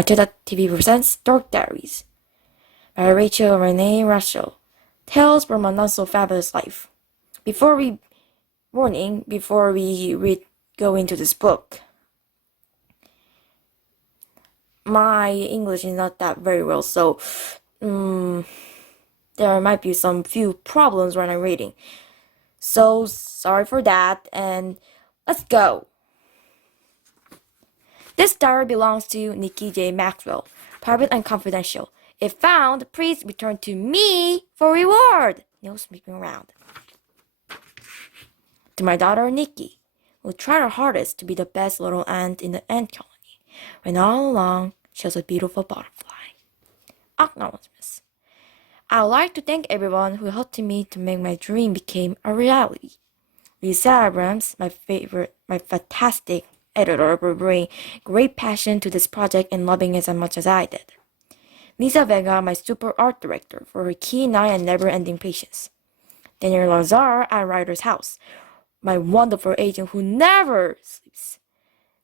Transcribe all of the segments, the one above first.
Matilda TV presents Dork Diaries by Rachel Renee Russell. Tales from a not-so-fabulous life. Before we go into this book, my English is not that very well, so there might be some few problems when I'm reading. So sorry for that, and let's go. This diary belongs to Nikki J. Maxwell, private and confidential. If found, please return to me for reward. No snooping around. To my daughter Nikki, who tried her hardest to be the best little ant in the ant colony, when all along she was a beautiful butterfly. Acknowledgements. I would like to thank everyone who helped me to make my dream become a reality. Lisa Abrams, my fantastic editor, will bring great passion to this project and loving it as much as I did. Lisa Vega, my super art director, for her keen eye and never-ending patience. Daniel Lazar at Writer's House, my wonderful agent who never sleeps.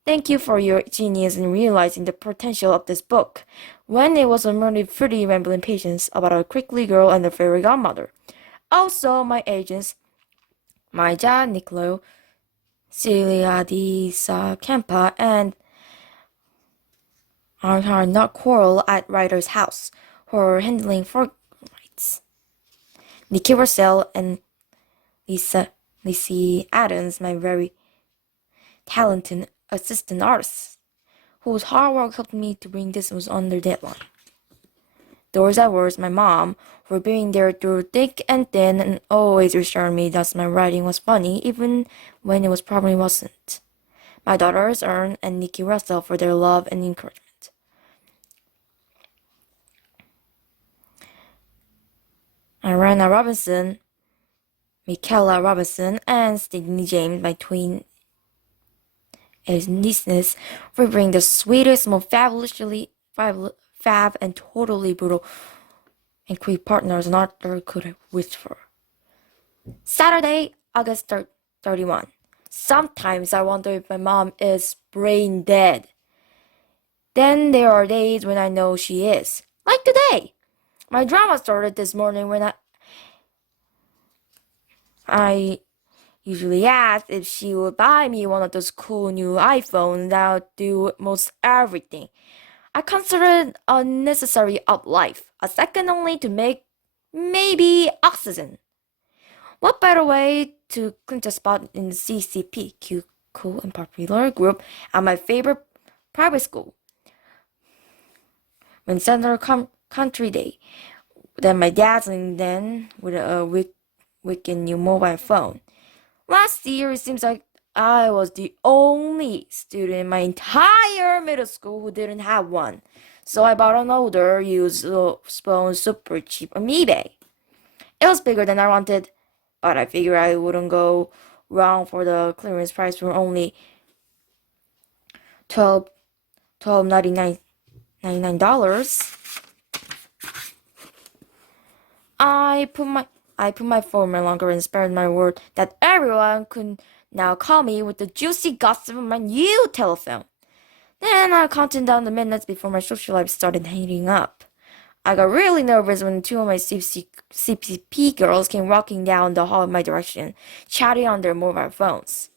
Thank you for your genius in realizing the potential of this book, when it was a merely pretty rambling patience about a quickly girl and a fairy godmother. Also, my agents, Maija Nicolo, Celia Di Sa Campa, and are not quarrel at Writer's House, who are handling rights. Nikki Russell and Lizzie Adams, my very talented assistant artists, whose hard work helped me to bring this was under deadline. Doris Edwards, my mom, for being there through thick and thin and always reassured me that my writing was funny even when it probably wasn't. My daughters Ern and Nikki Russell for their love and encouragement. Ariana Robinson, Michaela Robinson, and Sydney James, my twin nieces, for being the sweetest, most fabulously fab and totally brutal and quick partners an author could have wished for. Saturday, August 31. Sometimes I wonder if my mom is brain dead. Then there are days when I know she is. Like today. My drama started this morning when I usually ask if she would buy me one of those cool new iPhones that would do most everything. I consider it a necessary of life, a second only to make maybe oxygen. What better way to clinch a spot in the CCP, cute, cool, and popular group at my favorite private school? When Center Country Day, then my dad's and then with a wicked new mobile phone. Last year, it seems like I was the only student in my entire middle school who didn't have one. So I bought an older, used phone super cheap on eBay. It was bigger than I wanted, but I figured I wouldn't go wrong for the clearance price for only $12.99. I put my phone no longer and spared my word that everyone could now call me with the juicy gossip of my new telephone. Then I counted down the minutes before my social life started heating up. I got really nervous when two of my CCP girls came walking down the hall in my direction, chatting on their mobile phones.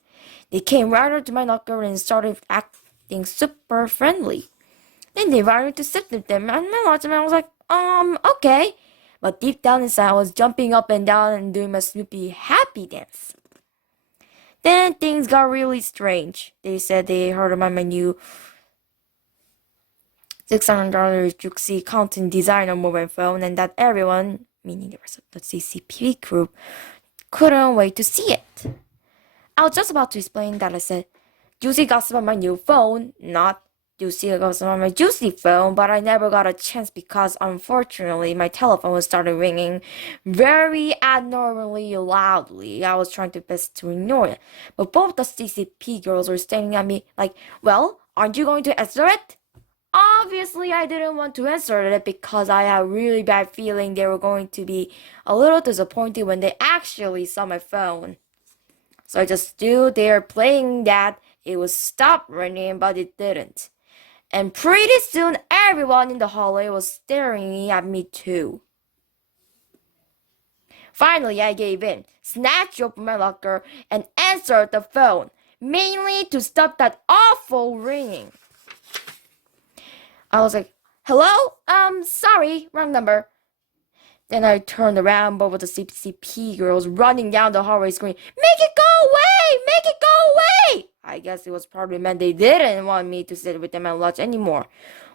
They came right up to my locker and started acting super friendly. Then they invited me to sit with them, and I watched them and I was like, okay. But deep down inside, I was jumping up and down and doing my Snoopy happy dance. Then things got really strange. They said they heard about my new $600 Juxi content designer mobile phone and that everyone, meaning the rest of the CCP group, couldn't wait to see it. I was just about to explain that I said, Juicy gossip on my new phone, not Juicy gossip on my juicy phone, but I never got a chance because unfortunately my telephone started ringing very abnormally loudly. I was trying to best to ignore it, but both the CCP girls were staring at me like, well, aren't you going to answer it? Obviously, I didn't want to answer it because I had a really bad feeling they were going to be a little disappointed when they actually saw my phone. So I just stood there playing that it would stop ringing, but it didn't. And pretty soon everyone in the hallway was staring at me too. Finally, I gave in, snatched open my locker, and answered the phone, mainly to stop that awful ringing. I was like, hello? Sorry, wrong number. Then I turned around, but with the CCP girls running down the hallway screaming, make it go away! Make it go away! I guess it was probably meant they didn't want me to sit with them at lunch anymore,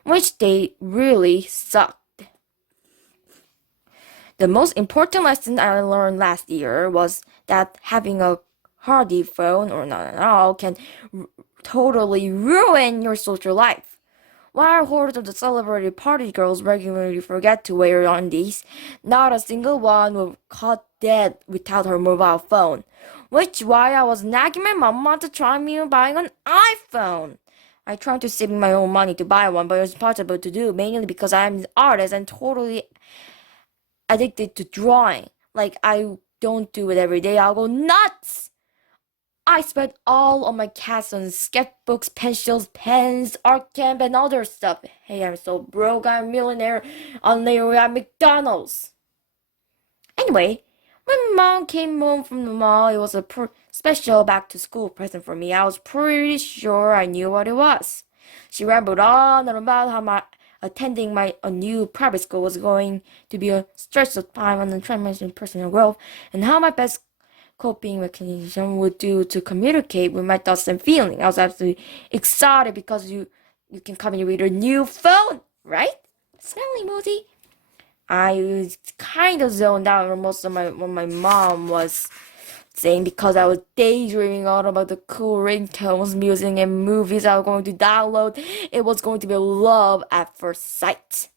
which they really sucked. The most important lesson I learned last year was that having a hardy phone or not at all can totally ruin your social life. While hordes of the celebrity party girls regularly forget to wear undies, not a single one was caught dead without her mobile phone. Which why I was nagging my mama to try me buying an iPhone. I tried to save my own money to buy one, but it was impossible to do, mainly because I am an artist and totally addicted to drawing. Like, I don't do it every day. I'll go nuts. I spent all of my cash on sketchbooks, pencils, pens, art camp, and other stuff. Hey, I'm so broke. I'm a millionaire on layer at McDonald's. Anyway, when mom came home from the mall, it was a special back to school present for me. I was pretty sure I knew what it was. She rambled on and about how attending a new private school was going to be a stressful time on the transformation personal growth, and how my best coping mechanism would do to communicate with my thoughts and feelings. I was absolutely excited because you can communicate with a new phone, right? Smelly Moody. I was kind of zoned out on most of what my mom was saying because I was daydreaming all about the cool ringtones, music, and movies I was going to download. It was going to be love at first sight.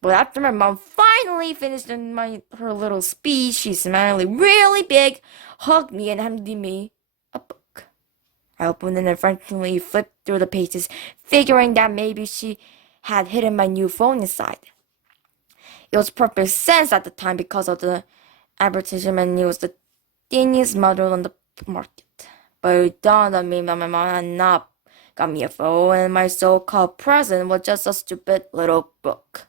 But after my mom finally finished her little speech, she smiled really big, hugged me, and handed me a book. I opened it and frantically flipped through the pages, figuring that maybe she had hidden my new phone inside. It was perfect sense at the time because of the advertisement. It was the tiniest model on the market. But it dawned on me that my mom had not got me a phone, and my so-called present was just a stupid little book.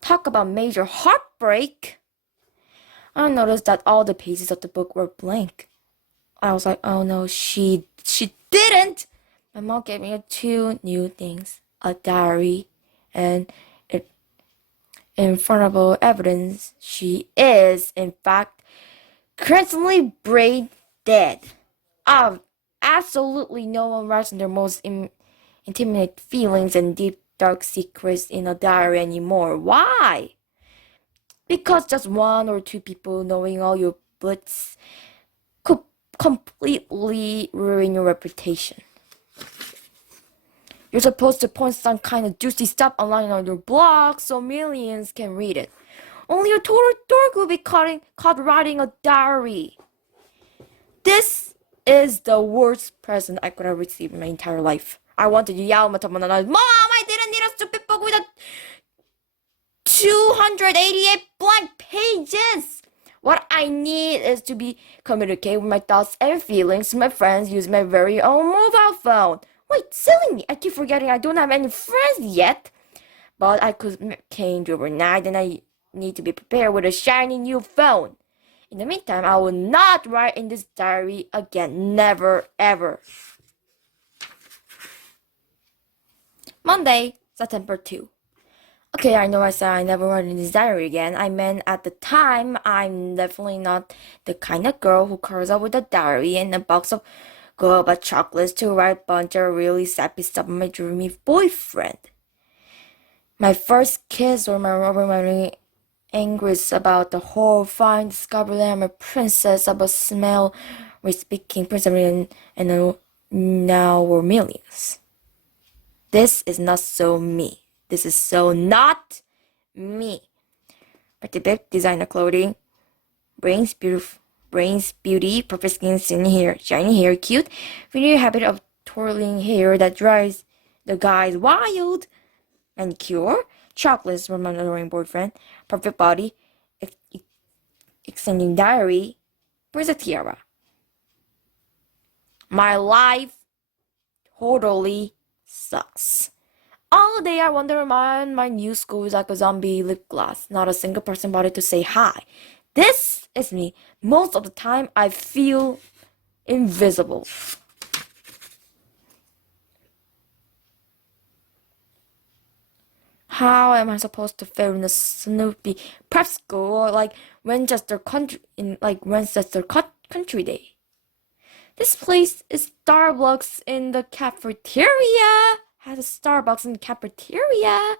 Talk about major heartbreak. I noticed that all the pages of the book were blank. I was like, oh no, she didn't. My mom gave me two new things, a diary, and infallible evidence she is, in fact, currently brain dead. Absolutely no one writes their most intimate feelings and deep dark secrets in a diary anymore. Why? Because just one or two people knowing all your blitz could completely ruin your reputation. You're supposed to post some kind of juicy stuff online on your blog so millions can read it. Only a total dork will be caught writing a diary. This is the worst present I could have received in my entire life. I wanted to yell at my mom, I didn't need a stupid book with 288 blank pages. What I need is to communicate with my thoughts and feelings to my friends using my very own mobile phone. Wait, silly me, I keep forgetting I don't have any friends yet. But I could change overnight and I need to be prepared with a shiny new phone. In the meantime, I will not write in this diary again. Never, ever. Monday, September 2. Okay, I know I said I never write in this diary again. I meant at the time, I'm definitely not the kind of girl who curls up with a diary and a box of Guava chocolates to write a bunch of really sappy stuff with my dreamy boyfriend. My first kiss or my angers about the whole fine discovery that I'm a princess of a smell speaking princess and now we're millions. This is not so me. This is so not me. Pretty big designer clothing, brains beauty, perfect skin, shiny hair, cute, really habit of twirling hair that drives the guys wild, manicure, chocolates from my adoring boyfriend, perfect body, extending diary, where's a tiara? My life totally sucks. All day I wonder why my new school is like a zombie lip gloss. Not a single person bothered to say hi. This is me. Most of the time I feel invisible. How am I supposed to fare in a Snoopy prep school or like Winchester Country Day? This place is Starbucks in the cafeteria. Has a Starbucks in the cafeteria.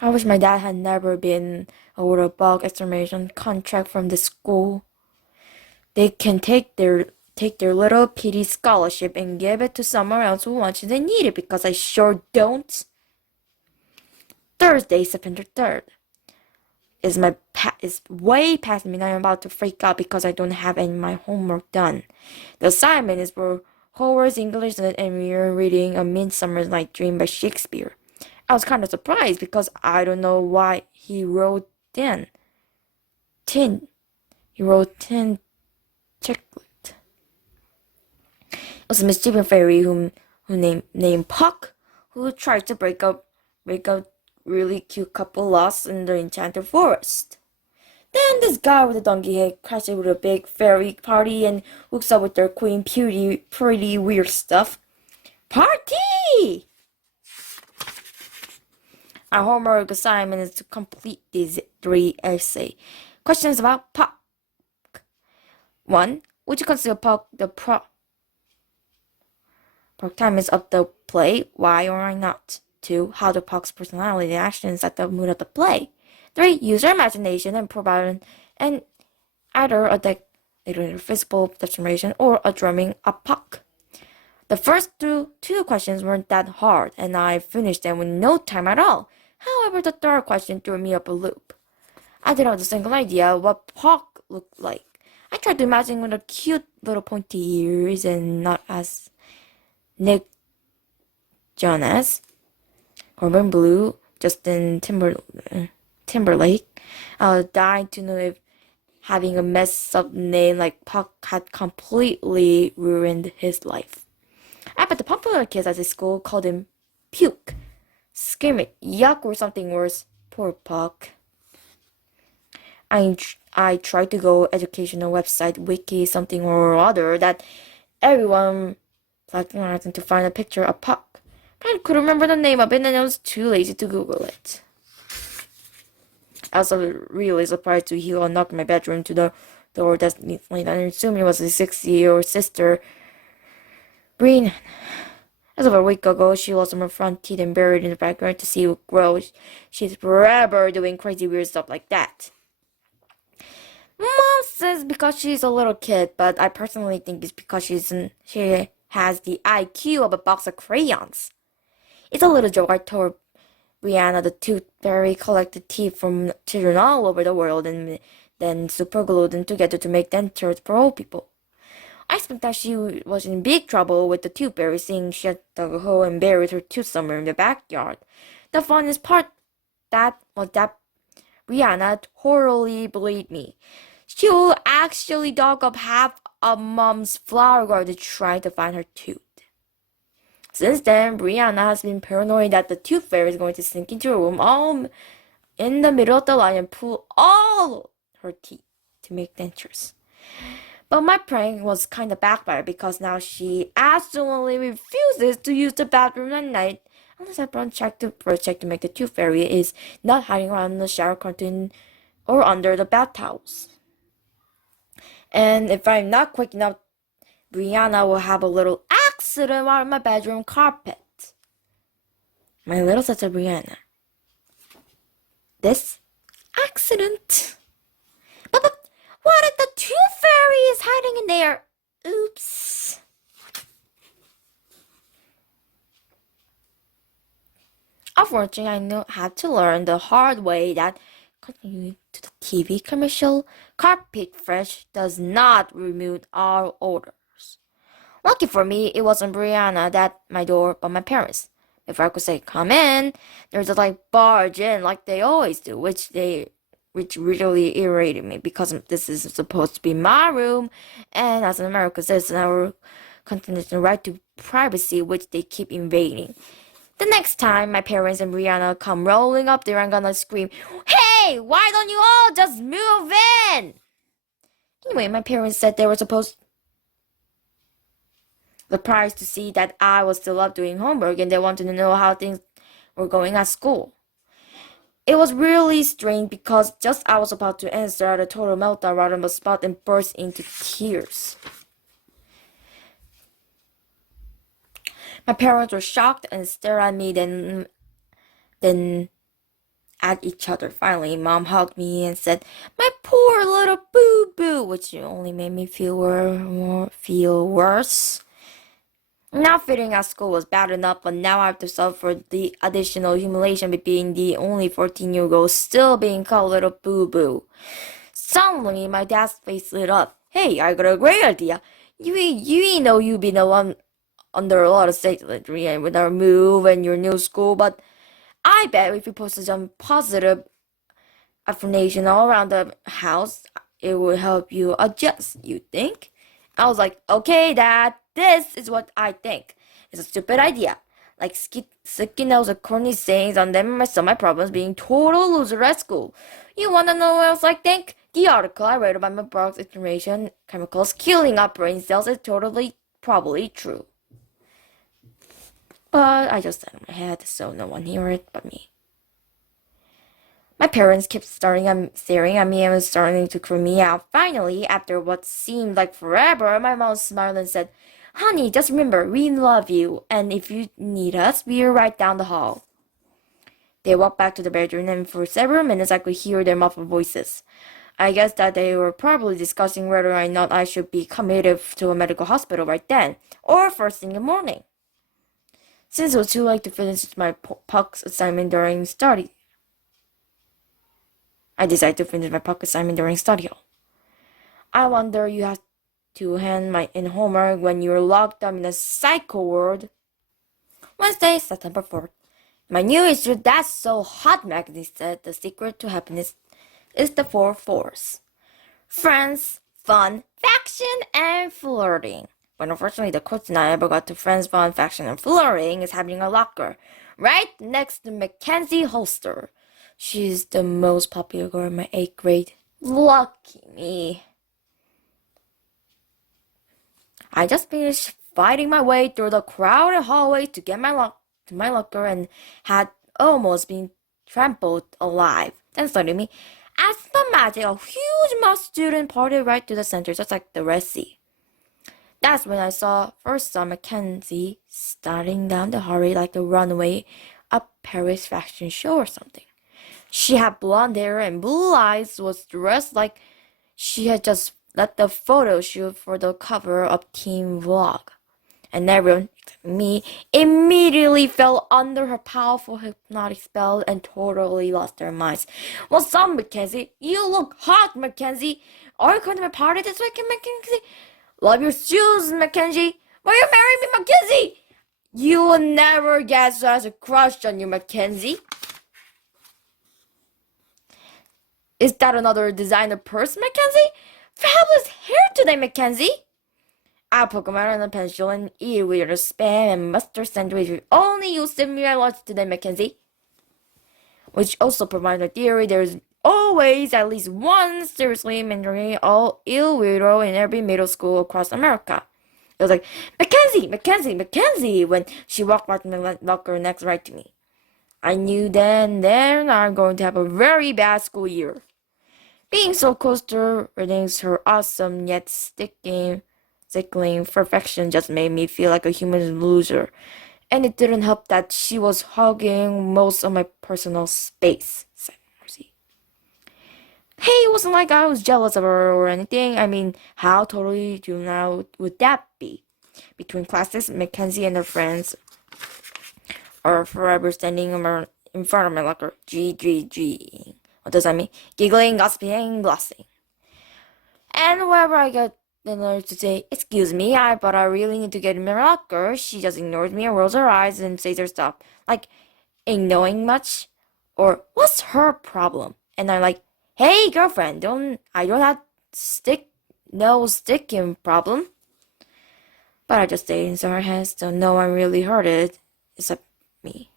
I wish my dad had never been awarded a bug extermination contract from the school. They can take their little pity scholarship and give it to someone else who wants it and need it because I sure don't. Thursday, September 3rd. Is way past me and I'm about to freak out because I don't have any of my homework done. The assignment is for Howard's English and we're reading A Midsummer Night's Dream by Shakespeare. I was kind of surprised because I don't know why he wrote 10 chiclet. It was a mischievous fairy who named Puck who tried to break up really cute couple lost in the enchanted forest. Then this guy with a donkey head crashes with a big fairy party and hooks up with their queen pretty weird stuff. Party! Our homework assignment is to complete these 3 essays. Questions about Puck. 1. Would you consider Puck the protagonist of the play? Why or why not? 2. How do Puck's personality and actions set the mood of the play? 3. Use your imagination and provide either a physical demonstration or a drumming of Puck. The first 2 questions weren't that hard, and I finished them in no time at all. However, the third question threw me up a loop. I didn't have a single idea what Puck looked like. I tried to imagine with a cute little pointy ears and not as Nick Jonas, Corbin Blue, Justin Timberlake. I was dying to know if having a messed up name like Puck had completely ruined his life. I bet the popular kids at his school called him Puke, Screaming, Yuck, or something worse. Poor Puck. I tried to go educational website, wiki, something or other that everyone to find a picture of Puck. But I couldn't remember the name of it and I was too lazy to Google it. I was really surprised to hear a knock in my bedroom to the door that neatly, and I assumed it was his 6-year-old sister, Breen. As of a week ago, she lost her front teeth and buried in the backyard to see what grows. She's forever doing crazy weird stuff like that. Mom says because she's a little kid, but I personally think it's because she has the IQ of a box of crayons. It's a little joke I told Brianna the tooth fairy collected teeth from children all over the world and then superglued them together to make dentures for old people. I expect that she was in big trouble with the tooth fairy, seeing she had dug a hole and buried her tooth somewhere in the backyard. The funniest part was that Brianna totally believed me. She will actually dug up half of Mom's flower garden trying to find her tooth. Since then, Brianna has been paranoid that the tooth fairy is going to sneak into her room all in the middle of the night and pull all her teeth to make dentures. But my prank was kind of backfired because now she absolutely refuses to use the bathroom at night unless I check to make the tooth fairy is not hiding around the shower curtain or under the bath towels. And if I'm not quick enough, Brianna will have a little accident on my bedroom carpet. My little sister Brianna. This accident. But what if the tooth fairy is hiding in there? Oops. Unfortunately, I had to learn the hard way that continuing to the TV commercial, carpet fresh does not remove all odors. Lucky for me, it wasn't Brianna at my door, but my parents. Before I could say, come in, there's a barge in like they always do, which really irritated me because this is supposed to be my room, and as an American citizen, I will content and right to privacy, which they keep invading. The next time my parents and Brianna come rolling up there, I'm gonna scream, "Hey, why don't you all just move in?" Anyway, my parents said they were surprised to see that I was still up doing homework and they wanted to know how things were going at school. It was really strange because just I was about to answer at a total meltdown right on the spot and burst into tears. My parents were shocked and stared at me, then at each other. Finally, Mom hugged me and said, "My poor little boo-boo," which only made me feel worse. Not fitting at school was bad enough, but now I have to suffer the additional humiliation of being the only 14-year-old still being called little boo-boo. Suddenly, my dad's face lit up. "Hey, I got a great idea. You know you've been under a lot of state with our move and your new school, but I bet if you posted some positive affirmation all around the house, it will help you adjust, you think?" I was like, "Okay, Dad, this is what I think. It's a stupid idea. Like sticking out the corny sayings on them and solve my problems being total loser at school. You wanna know what else I think? The article I read about my brother's information chemicals killing our brain cells is probably true." But I just said in my head, so no one hear it but me. My parents kept staring at me and was starting to creep me out. Finally, after what seemed like forever, my mom smiled and said, "Honey, just remember, we love you, and if you need us, we're right down the hall." They walked back to the bedroom, and for several minutes I could hear their muffled voices. I guess that they were probably discussing whether or not I should be committed to a medical hospital right then, or first thing in the morning. Since it was too late to finish my PUC assignment during study, I decided to finish my PUC assignment during study hall. I wonder you have to hand in homework when you're locked up in a psycho world. Wednesday, September 4th. My new issue, That's So Hot magazine said the secret to happiness is the 4 4s. Friends, fun, faction, and flirting. But unfortunately, the closest I ever got to friends, fun, faction, and flirting is happening in a locker, right next to Mackenzie Holster. She's the most popular girl in my 8th grade. Lucky me. I just finished fighting my way through the crowded hallway to get to my locker and had almost been trampled alive. Then suddenly, as the magic, a huge mass student parted right to the center, just like the Red Sea. That's when I first saw Mackenzie starting down the hallway like a runway, a Paris fashion show or something. She had blonde hair and blue eyes, was dressed like she had just left the photo shoot for the cover of Teen Vlog. And everyone, except me, immediately fell under her powerful hypnotic spell and totally lost their minds. "What's up, Mackenzie? You look hot, Mackenzie. Are you going to my party this weekend, Mackenzie? Love your shoes, Mackenzie. Will you marry me, Mackenzie? You will never guess who has a crush on you, Mackenzie." "Is that another designer purse, Mackenzie? Fabulous hair today, Mackenzie." "I'll poke him out on a pencil and eat with your spam and mustard sandwich. We only use similar lots today, Mackenzie." Which also provides a theory there's always at least one seriously mentally ill weirdo in every middle school across America. It was like, "Mackenzie, Mackenzie, Mackenzie," when she walked by my locker next right to me. I knew then they're not going to have a very bad school year. Being so close to her, reading her awesome yet sickling perfection just made me feel like a human loser. And it didn't help that she was hogging most of my personal space. Hey, it wasn't like I was jealous of her or anything. I mean, how totally juvenile would that be? Between classes, Mackenzie and her friends are forever standing in front of my locker. G. What does that mean? Giggling, gossiping, glossing. And whenever I get the nerve to say, "Excuse me, but I really need to get in my locker," she just ignores me and rolls her eyes and says her stuff. Like, ain't knowing much. Or, "What's her problem?" And I'm like, "Hey, girlfriend, I don't have sticking problem." But I just stayed inside her head, so no one really heard it, except me.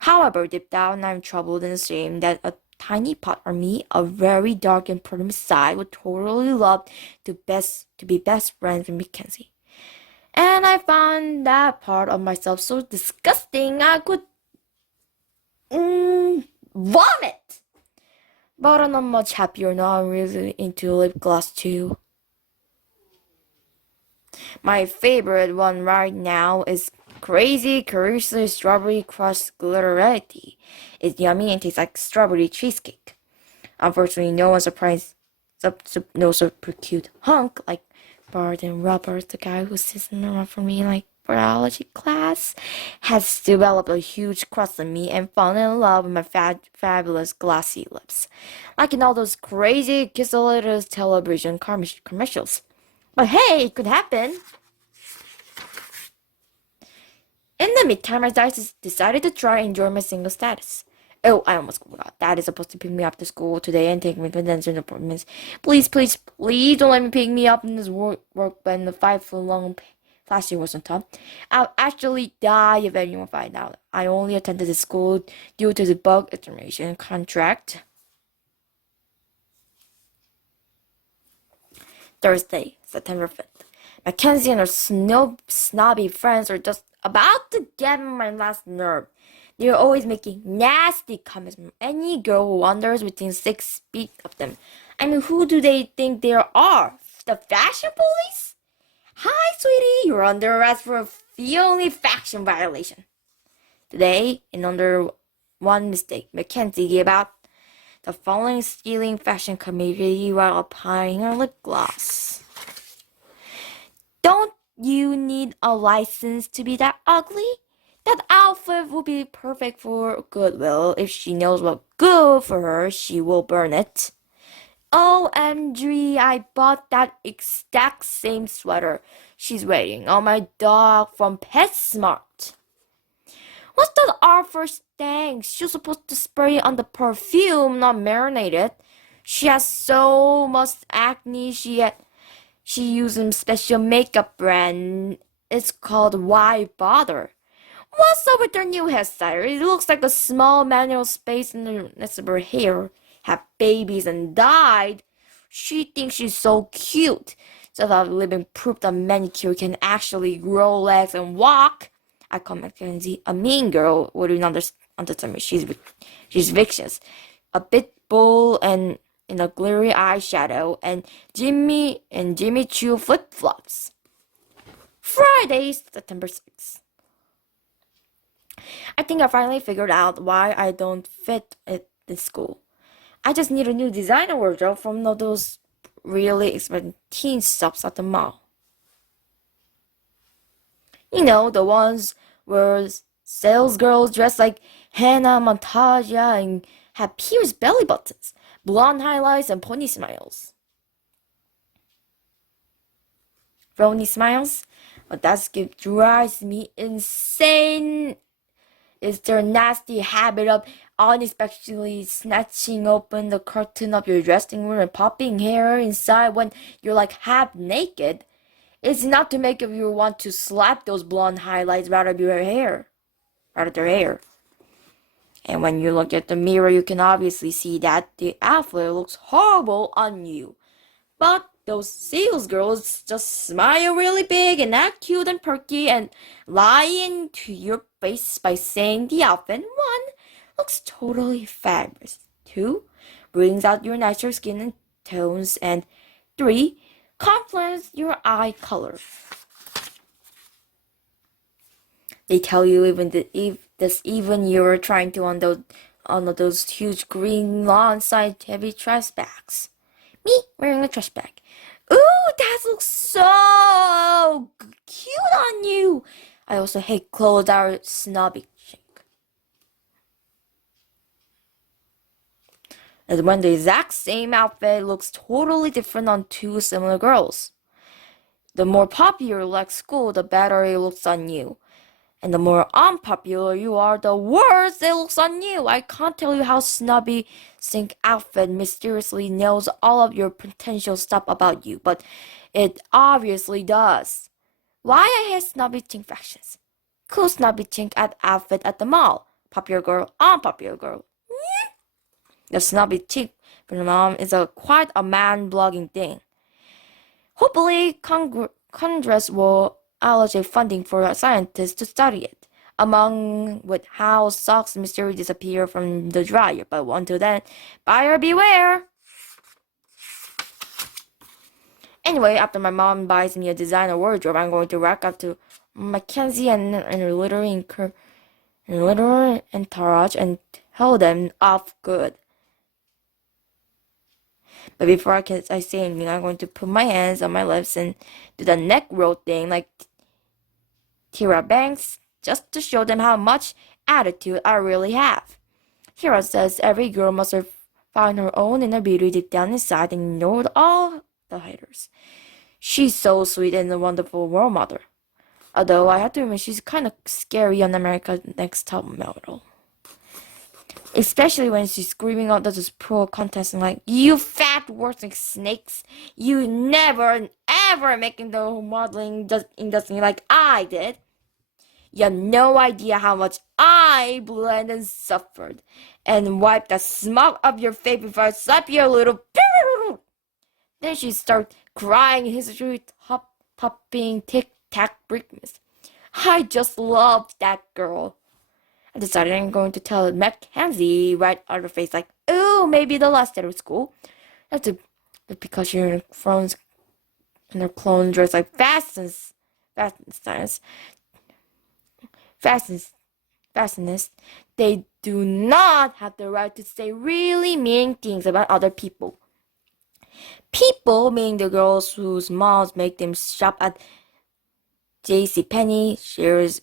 However, deep down, I'm troubled and ashamed that a tiny part of me, a very dark and primitive side, would totally love to be best friends with Mackenzie. And I found that part of myself so disgusting I could vomit. But I'm not much happier now. I'm really into lip gloss too. My favorite one right now is Crazy Curiously Strawberry Crush Glitterati. It's yummy and tastes like strawberry cheesecake. Unfortunately, no super cute hunk like Bart and Robert, the guy who sits in the room for me like biology class, has developed a huge crush on me and fallen in love with my fabulous glossy lips, like in all those crazy Kisselitter's television commercials. But hey, it could happen. In the meantime, I decided to try and enjoy my single status. Oh, I almost forgot. Dad is supposed to pick me up to school today and take me to dental appointments. Please, please, please don't let me pick me up in this work when the 5 foot long plastic was on top. I'll actually die if anyone finds out. I only attended the school due to the bug extermination contract. Thursday, September 5th. Mackenzie and her snobby friends are just about to get on my last nerve. They're always making nasty comments from any girl who wanders within 6 feet of them. I mean, who do they think they are? The fashion police? Hi, sweetie, you're under arrest for a felony fashion violation. Today, in under one mistake, Mackenzie gave out the following stealing fashion community while applying her lip gloss. Don't you need a license to be that ugly? That outfit would be perfect for Goodwill. If she knows what's good for her, she will burn it. OMG, I bought that exact same sweater she's wearing on my dog from PetSmart. What's that R for thing? She's supposed to spray on the perfume, not marinate it. She has so much acne. She uses special makeup brand. It's called Why Bother? What's up with her new hairstyle? It looks like a small manual space in the rest of her hair. Had babies and died. She thinks she's so cute. So that living proof that manicure can actually grow legs and walk. I call Mackenzie a mean girl. Wouldn't understand me. She's vicious. A bit bull and in a glittery eyeshadow and Jimmy Choo flip-flops. Friday, September 6th. I think I finally figured out why I don't fit at this school. I just need a new designer wardrobe from those really expensive teen shops at the mall. You know, the ones where sales girls dress like Hannah Montoya and have pierced belly buttons, blonde highlights, and pony smiles. Phony smiles? But that gift drives me insane. It's their nasty habit of unexpectedly snatching open the curtain of your dressing room and popping hair inside when you're like half naked. It's enough to make you want to slap those blonde highlights out of their hair. And when you look at the mirror, you can obviously see that the outfit looks horrible on you. But those sales girls just smile really big and act cute and perky and lie into your face by saying the outfit, 1, looks totally fabulous. 2, brings out your natural skin and tones. And 3, complements your eye color. They tell you even you're trying to on those huge green lawn-side heavy trash bags. Me wearing a trash bag. Ooh, that looks so cute on you. I also hate clothes that are snobby. And when the exact same outfit looks totally different on 2 similar girls. The more popular you like school, the better it looks on you. And the more unpopular you are, the worse it looks on you. I can't tell you how snobby Sync outfit mysteriously knows all of your potential stuff about you, but it obviously does. Why I hate snobby chink fashions. Cool snobby chink at outfit at the mall. Popular girl, unpopular girl. The snobby chink for the mom is quite a man blogging thing. Hopefully, Congress will allocate funding for scientists to study it, among with how socks mysteriously disappear from the dryer. But until then, buyer beware! Anyway, after my mom buys me a designer wardrobe, I'm going to rock up to Mackenzie and her little entourage and tell them off good. But before I say anything, I'm going to put my hands on my lips and do the neck roll thing like Tyra Banks, just to show them how much attitude I really have. Tyra says every girl must find her own inner beauty deep down inside and ignore all the haters. She's so sweet and a wonderful role model. Although I have to admit she's kind of scary on America's Next Top Model. Especially when she's screaming out those pro contestants like, "You fat working snakes! You never ever making the modeling industry like I did! You have no idea how much I bled and suffered, and wipe the smug of your face before I slap your little." Then she starts crying history topping tic-tac brickness. I just love that girl. I decided I'm going to tell Mackenzie right out of her face, like, "Oh, maybe the last day of school." That's because your friends and their clone dress like fastest. They do not have the right to say really mean things about other people. People, meaning the girls whose moms make them shop at JCPenney, Sears,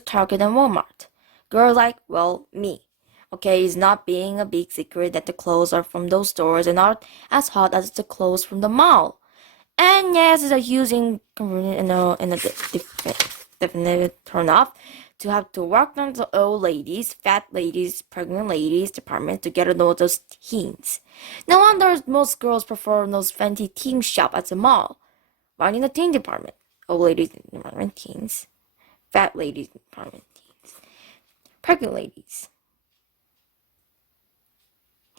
Target, and Walmart. Girls like, well, me. Okay, it's not being a big secret that the clothes are from those stores and aren't as hot as the clothes from the mall. And yes, it's a huge inconvenience and a definite turn off to have to work on the old ladies, fat ladies, pregnant ladies department to get to know those teens. No wonder most girls prefer those fancy teen shop at the mall. Right in the teen department. Old ladies department, teens. Fat ladies department, teens. Pregnant ladies.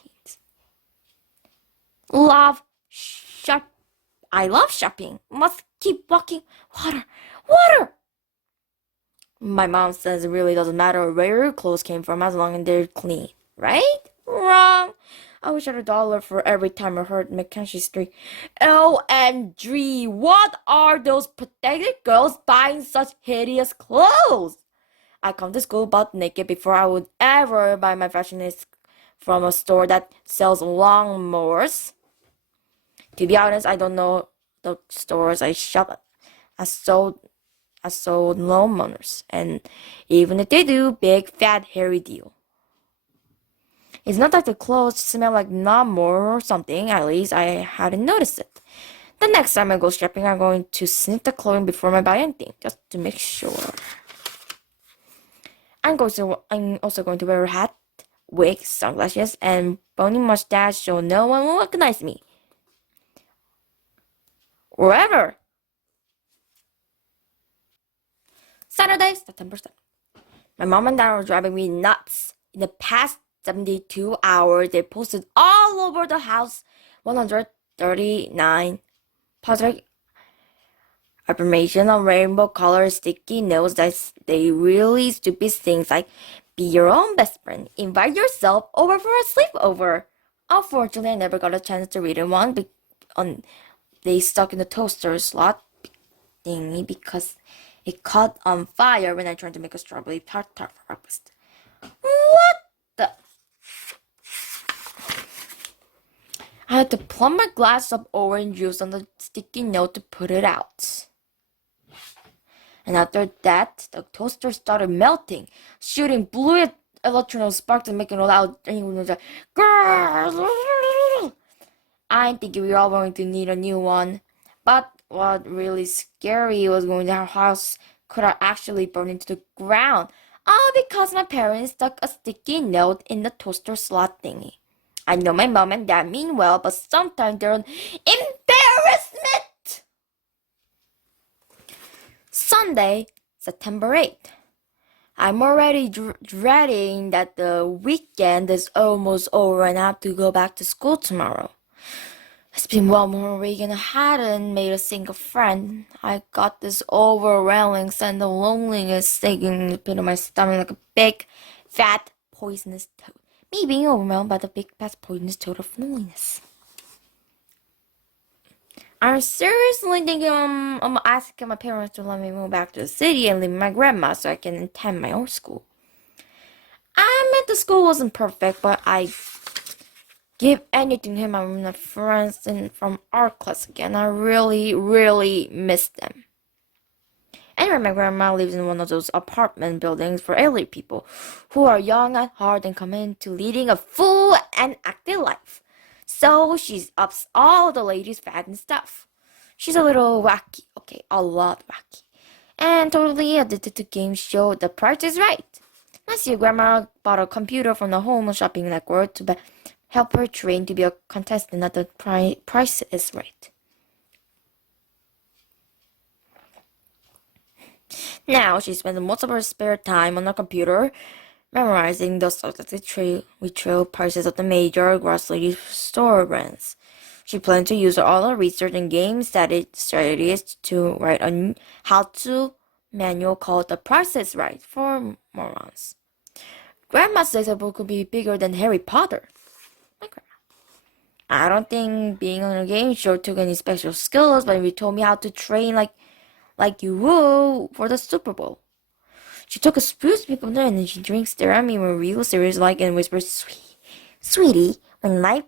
Teens. I love shopping. Must keep walking. Water! My mom says it really doesn't matter where your clothes came from as long as they're clean. Right? Wrong. I wish I had $1 for every time I heard Mackenzie Street. OMG, what are those pathetic girls buying such hideous clothes? I come to school butt naked before I would ever buy my fashion from a store that sells lawnmowers. To be honest, I don't know the stores I shop at. I sold lawnmowers, and even if they do, big fat hairy deal. It's not that the clothes smell like lawnmower or something. At least I hadn't noticed it. The next time I go shopping, I'm going to sniff the clothing before I buy anything, just to make sure. I'm also going to wear a hat, wig, sunglasses, and bony mustache so no one will recognize me. Wherever. Saturday, September 7th. My mom and dad are driving me nuts. In the past 72 hours, they posted all over the house 139 positive affirmation on rainbow color sticky notes that they really stupid things like be your own best friend, invite yourself over for a sleepover. Unfortunately, I never got a chance to read one. They stuck in the toaster slot thingy because it caught on fire when I tried to make a strawberry tart for breakfast. What the? I had to plumb my glass of orange juice on the sticky note to put it out. And after that, the toaster started melting, shooting blue electrical sparks and making a loud "Girl!" I think we were all going to need a new one. But what really scary was going to our house could have actually burned into the ground. All because my parents stuck a sticky note in the toaster slot thingy. I know my mom and dad mean well, but sometimes they're an embarrassment. Sunday, September 8th. I'm already dreading that the weekend is almost over and I have to go back to school tomorrow. It's been one more week and I hadn't made a single friend. I got this overwhelming sense of loneliness sticking in the pit of my stomach like a big, fat, poisonous toad. Me being overwhelmed by the big, fat, poisonous toad of loneliness. I'm seriously thinking I'm asking my parents to let me move back to the city and leave my grandma so I can attend my own school. I admit the school wasn't perfect, but I give anything to my friends from art class again. I really, really miss them. Anyway, my grandma lives in one of those apartment buildings for elderly people who are young at heart and committed to leading a full and active life. So she ups all the ladies' fat and stuff. She's a little wacky, okay, a lot wacky, and totally addicted to game show The Price is Right. Last year, Grandma bought a computer from the home shopping network to help her train to be a contestant at The Price is Right. Now she spends most of her spare time on the computer memorizing the successive retail prices of the major grocery store brands. She plans to use all her research and game strategies to write a how-to manual called The Price is Right for morons. Grandma says the book could be bigger than Harry Potter. My grandma. I don't think being on a game show took any special skills, but he told me how to train like you would for the Super Bowl. She took a spoonful of it and she drinks stare at me with real serious like and whispers, Sweetie, when life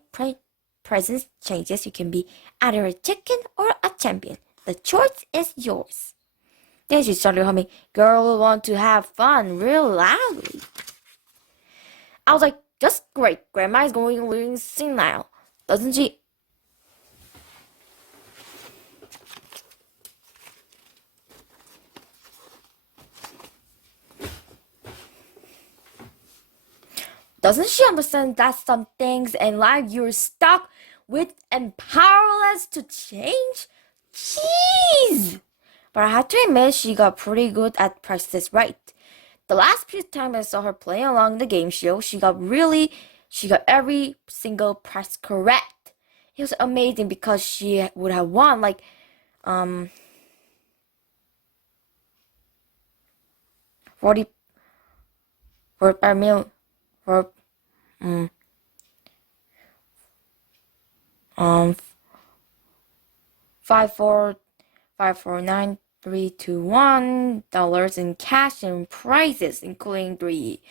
presence changes, you can be either a chicken or a champion. The choice is yours. Then she started humming, Girl will want to have fun real loudly. I was like, just great. Grandma is going senile. Doesn't she? Doesn't she understand that some things in life you're stuck with and powerless to change? Jeez! But I have to admit she got pretty good at Price is Right. The last few times I saw her playing along the game show, she got every single price correct. It was amazing because she would have won 40 per mil for 5,4,9,321 in cash and prizes, including three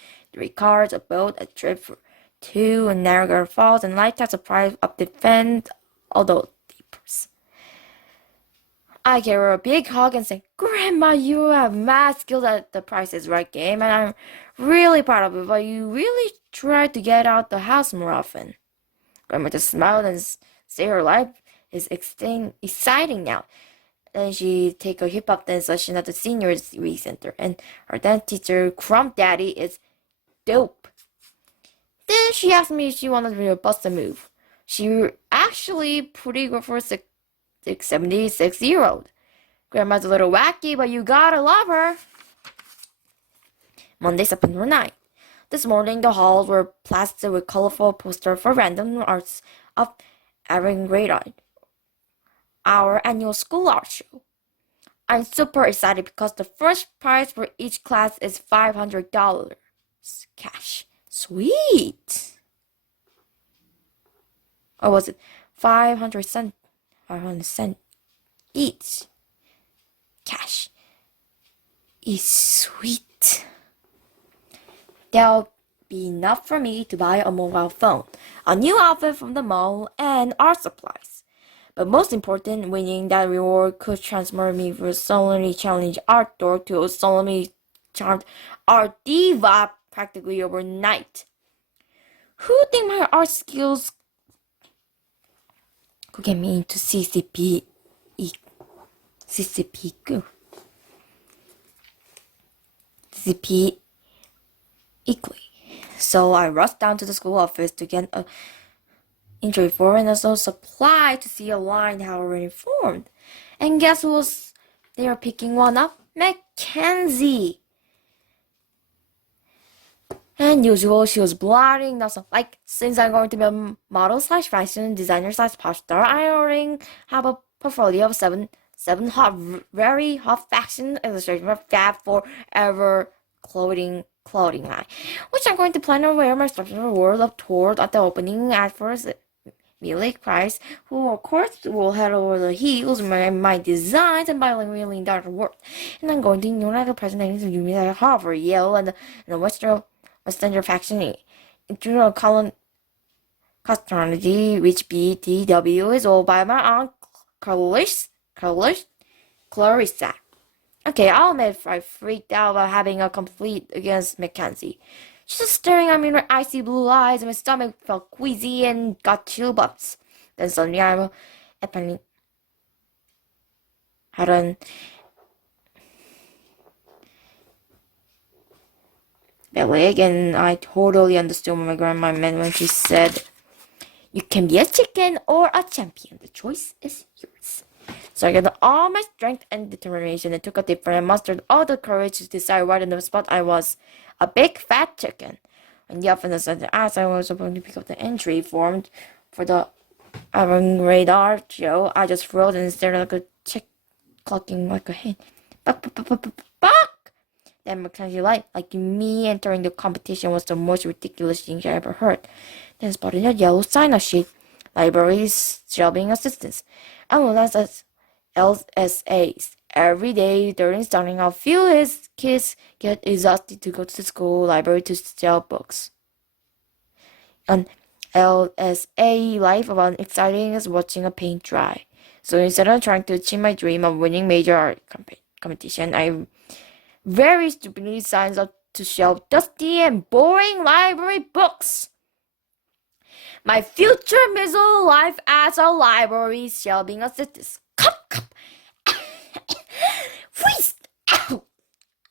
cars, a boat, a trip for two, and Niagara Falls, and lifetime surprise of defense, although deepers. I gave her a big hug and said, Grandma, you have mad skills at the Price is Right game, and I'm really proud of it, but you really try to get out the house more often. Grandma just smiled and said her life is exciting now. Then she take a hip hop dance session at the senior center, and her dance teacher, Crump Daddy, is dope. Then she asked me if she wanted me to bust a move. She actually pretty good for a 76-year-old. Grandma's a little wacky, but you gotta love her. Monday, September 9th. This morning, the halls were plastered with colorful posters for random arts of every grade on our annual school art show. I'm super excited because the first prize for each class is $500 cash. Sweet! Or was it 500 cents? 500 cents each. Cash is sweet. There'll be enough for me to buy a mobile phone, a new outfit from the mall, and art supplies. But most important, winning that reward could transform me from a solemnly challenged art dork to a solemnly charmed art diva practically overnight. Who think my art skills could get me into CCP equally? So I rushed down to the school office to get an entry form and also supply to see a line how we're informed. And guess who was there picking one up? Mackenzie. And usual, she was blotting now. So, like, since I'm going to be a model slash fashion designer slash pop star, I already have a portfolio of seven very hot fashion illustrations for Fab Forever clothing line, which I'm going to plan to wear my stuff in the world of tour at the opening at first. Millie Price, who of course will head over the heels of my designs and bilingually dark work. And I'm going to unite the presentation of Yumi at Harvard, Yale, and the Western faction internal colon cosmology, which BTW is all by my aunt Clarissa. Okay, I'll admit I freaked out about having a complete against Mackenzie. She's just staring at me with her icy blue eyes, and my stomach felt queasy and got chill bumps. Then suddenly I'm apparently had an leg, and I totally understood what my grandma meant when she said, "You can be a chicken or a champion. The choice is yours." So I got all my strength and determination and took a deep breath and mustered all the courage to decide right on the spot I was a big fat chicken. And yet, from the center as I was about to pick up the entry formed for the radar show, I just froze and stared like a chick clucking like a hen. Buck! Then Mackenzie like me entering the competition was the most ridiculous thing I ever heard. Then spotted a yellow sign up sheet. Libraries shelving assistance. I realized that LSAs. Every day during starting out, few his kids get exhausted to go to the school library to sell books. An LSA life about exciting as watching a paint dry. So instead of trying to achieve my dream of winning major art competition, I very stupidly signed up to shelve dusty and boring library books. My future miserable life as a library shelving assistant. Cup. Freeze!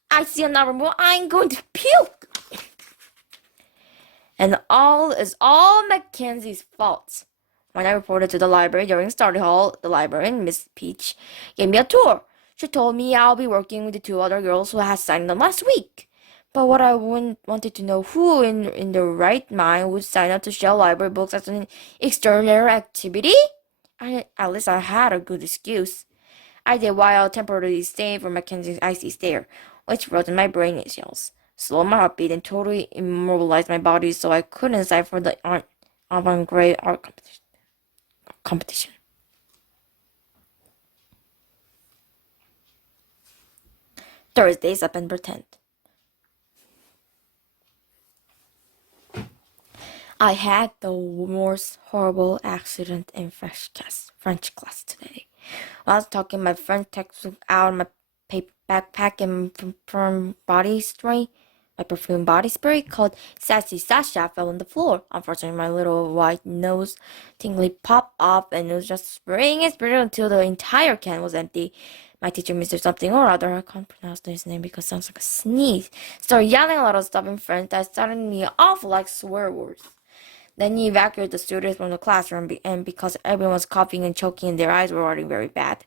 I see another move. I'm going to puke. And all is all Mackenzie's fault. When I reported to the library during study hall, the librarian, Miss Peach, gave me a tour. She told me I'll be working with the two other girls who had signed them last week. But what I wanted to know who in their right mind would sign up to shelve library books as an external activity? At least I had a good excuse. I did while temporarily staying for Mackenzie's icy stare, which froze my brain cells, slowed my heartbeat, and totally immobilized my body so I couldn't decide for the avant-garde art competition. Thursday, September 10th. I had the most horrible accident in French class today. While I was talking my French textbook out of my backpack and perfume body spray called Sassy Sasha fell on the floor. Unfortunately, my little white nose tingly popped off and it was just spraying until the entire can was empty. My teacher, Mr. Something or other, I can't pronounce his name because it sounds like a sneeze, started yelling a lot of stuff in French that started me off like swear words. Then he evacuated the students from the classroom and because everyone was coughing and choking and their eyes were running very bad.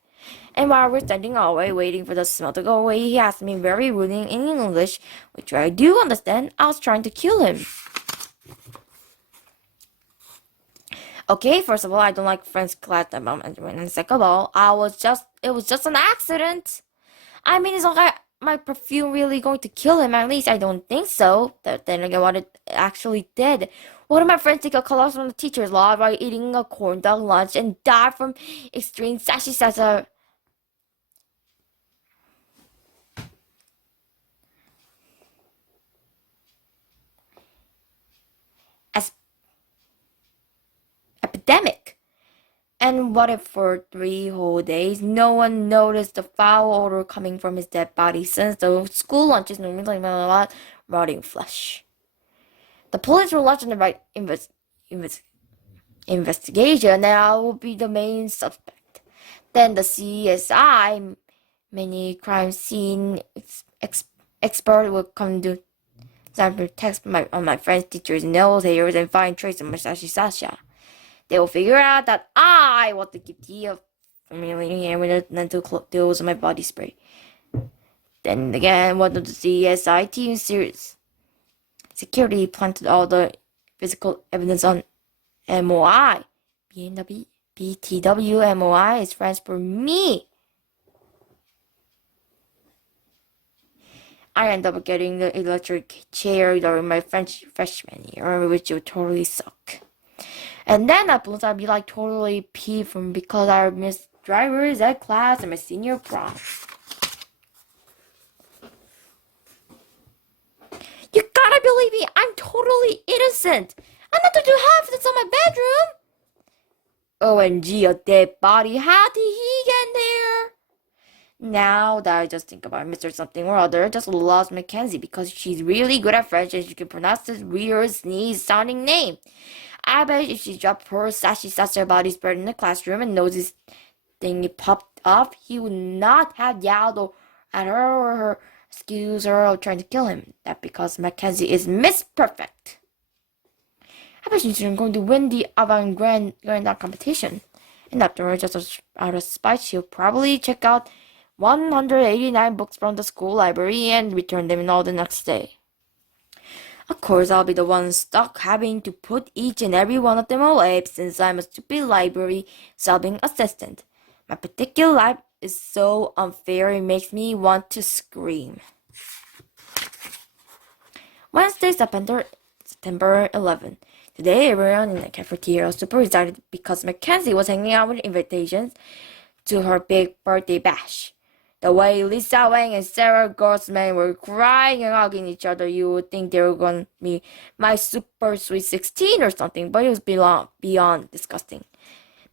And while we're standing away waiting for the smell to go away, he asked me very rudely in English, which I do understand, I was trying to kill him. Okay, first of all, I don't like French class that moment. And second of all, it was just an accident. I mean, it's like my perfume really going to kill him? At least I don't think so. Then again, what it actually did. One of my friends take a class from the teacher's law while eating a corn dog lunch and died from extreme sashi epidemic. And what if for 3 whole days no one noticed the foul odor coming from his dead body since the school lunch is normally like a lot rotting flesh? The police will launch an investigation and I will be the main suspect. Then the CSI, many crime scene expert, will come to sample text on my friend's teacher's nose hairs and find traces of Masashi Sasha. They will figure out that I was the guilty of familiar him and then to close my body spray. Then again, one of the CSI series security planted all the physical evidence on MOI. BTW MOI is friends for me. I ended up getting the electric chair during my freshman year, which would totally suck. And then I would be like totally peeved from because I missed driver's ed class and my senior prom. You gotta believe me, I'm totally innocent. I'm not to do half that's on my bedroom. OMG, a dead body. How did he get there? Now that I just think about Mr. Something or Other, I just lost Mackenzie because she's really good at French and she can pronounce this weird sneeze sounding name. I bet if she dropped her sassy body spread in the classroom and knows this thing popped up, he would not have yelled at her or her excuse her of trying to kill him. That because Mackenzie is Miss Perfect. I bet she's going to win the avant-grand competition. And afterwards, just out of spite, she'll probably check out 189 books from the school library and return them all the next day. Of course, I'll be the one stuck having to put each and every one of them away since I'm a stupid library sobbing assistant. My particular life is so unfair it makes me want to scream. Wednesday, September 11. Today, everyone in the cafeteria was super excited because Mackenzie was hanging out with invitations to her big birthday bash. The way Lisa Wang and Sarah Grossman were crying and hugging each other, you would think they were going to be my super sweet 16 or something, but it was beyond disgusting.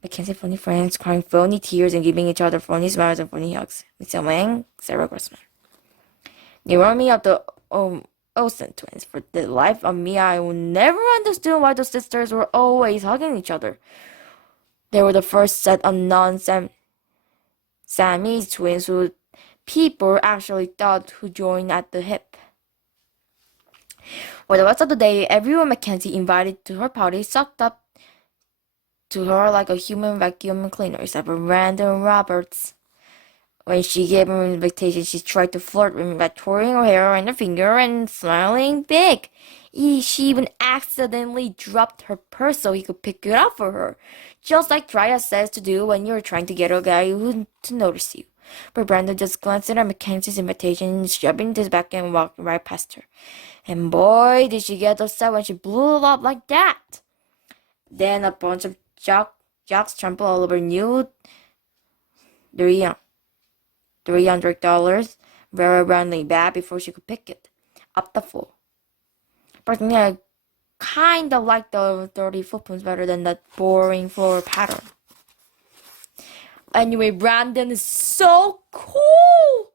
Mackenzie funny friends crying phony tears and giving each other funny smiles and funny hugs. Lisa Wang, Sarah Grossman. They remind me of the Olsen twins. For the life of me, I will never understood why those sisters were always hugging each other. They were the first set of non-Siamese twins who people actually thought who joined at the hip. For the rest of the day, everyone Mackenzie invited to her party sucked up to her like a human vacuum cleaner, except for Brandon Roberts. When she gave him an invitation, she tried to flirt with him by twirling her hair and her finger and smiling big. She even accidentally dropped her purse so he could pick it up for her, just like Drea says to do when you're trying to get a guy to notice you. But Brandon just glanced at Mackenzie's invitation, shoving his back and walked right past her. And boy, did she get upset when she blew it up like that. Then a bunch of jocks trampled all over new $300 very roundly bad before she could pick it up the floor. Personally, I kind of like the dirty footprints better than that boring floor pattern. Anyway, Brandon is so cool!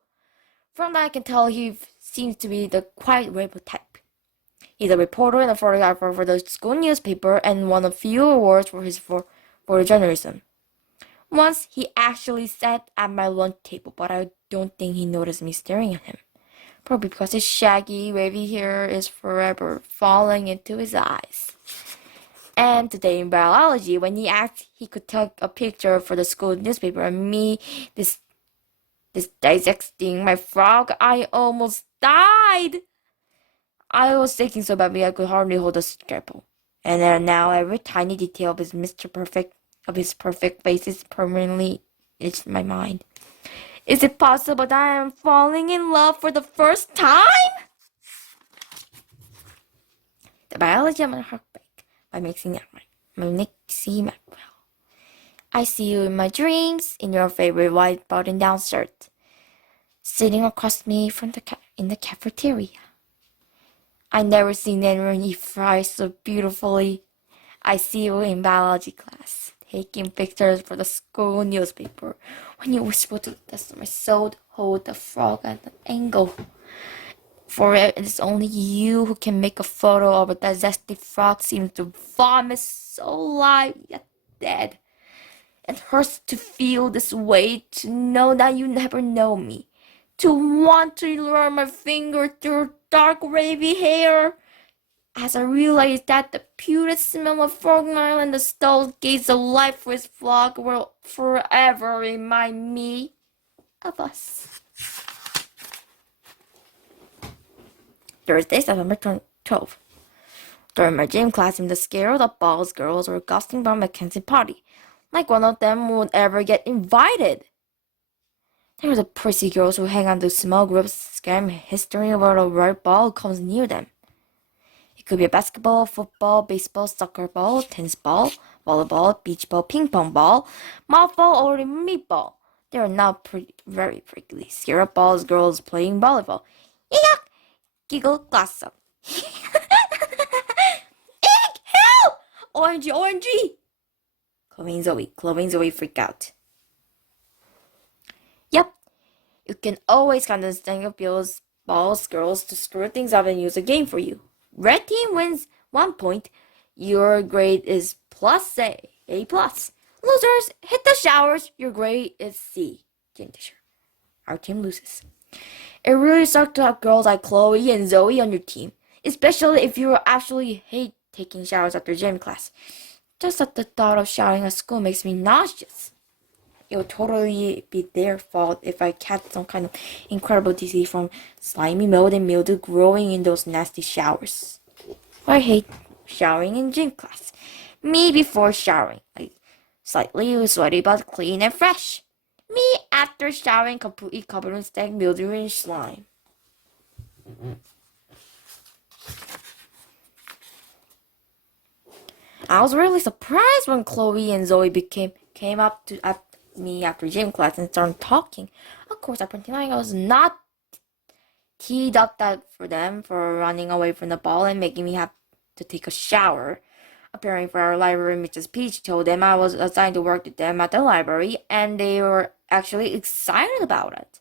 From that I can tell he seems to be the quiet rebel type. He's a reporter and a photographer for the school newspaper and won a few awards for his photojournalism. Once he actually sat at my lunch table, but I don't think he noticed me staring at him. Probably because his shaggy, wavy hair is forever falling into his eyes. And today in biology, when he asked he could take a picture for the school newspaper and me this dissecting my frog, I almost died. I was shaking so badly I could hardly hold a scalpel. And now every tiny detail of his perfect face is permanently etched in my mind. Is it possible that I am falling in love for the first time? The biology of my heartbreak by Nixie Maxwell. I see you in my dreams in your favorite white button-down shirt, sitting across me in the cafeteria. I never seen anyone eat fries so beautifully. I see you in biology class, taking pictures for the school newspaper. When you whisper to the desk, my soul hold the frog at an angle. For it is only you who can make a photo of a digestive frog seems to vomit so live yet dead. It hurts to feel this way, to know that you never know me, to want to run my finger through dark wavy hair. As I realized that the putrid smell of frog oil and the stale gaze of life for his flock will forever remind me of us. Thursday, September 12th. During my gym class, the scared of balls girls were gossiping about Mackenzie's party. Like one of them would ever get invited. There were the prissy girls who hang out in small groups, scream history about a red ball comes near them. It could be a basketball, football, baseball, soccer ball, tennis ball, volleyball, beach ball, ping pong ball, mouth ball, or meatball. They are now very prickly. Scared of balls girls playing volleyball. Yuck! Giggle, glass up. Eek! Help! OMG, OMG! Chloe and Zoe freak out. Yep, you can always count on the strength of Bill's balls girls to screw things up and use a game for you. Red team wins 1 point. Your grade is plus A plus. Losers, hit the showers. Your grade is C. Game teacher. Our team loses. It really sucks to have girls like Chloe and Zoe on your team, especially if you actually hate taking showers after gym class. Just at the thought of showering at school makes me nauseous. It would totally be their fault if I catch some kind of incredible disease from slimy mold and mildew growing in those nasty showers. I hate showering in gym class. Me before showering, like slightly sweaty but clean and fresh. Me after showering completely covered in stank, mildew, and slime. I was really surprised when Chloe and Zoe came up at me after gym class and started talking. Of course, I pretended I was not teed up that for them for running away from the ball and making me have to take a shower. Appearing for our library, Mrs. Peach told them I was assigned to work with them at the library, and they were actually excited about it.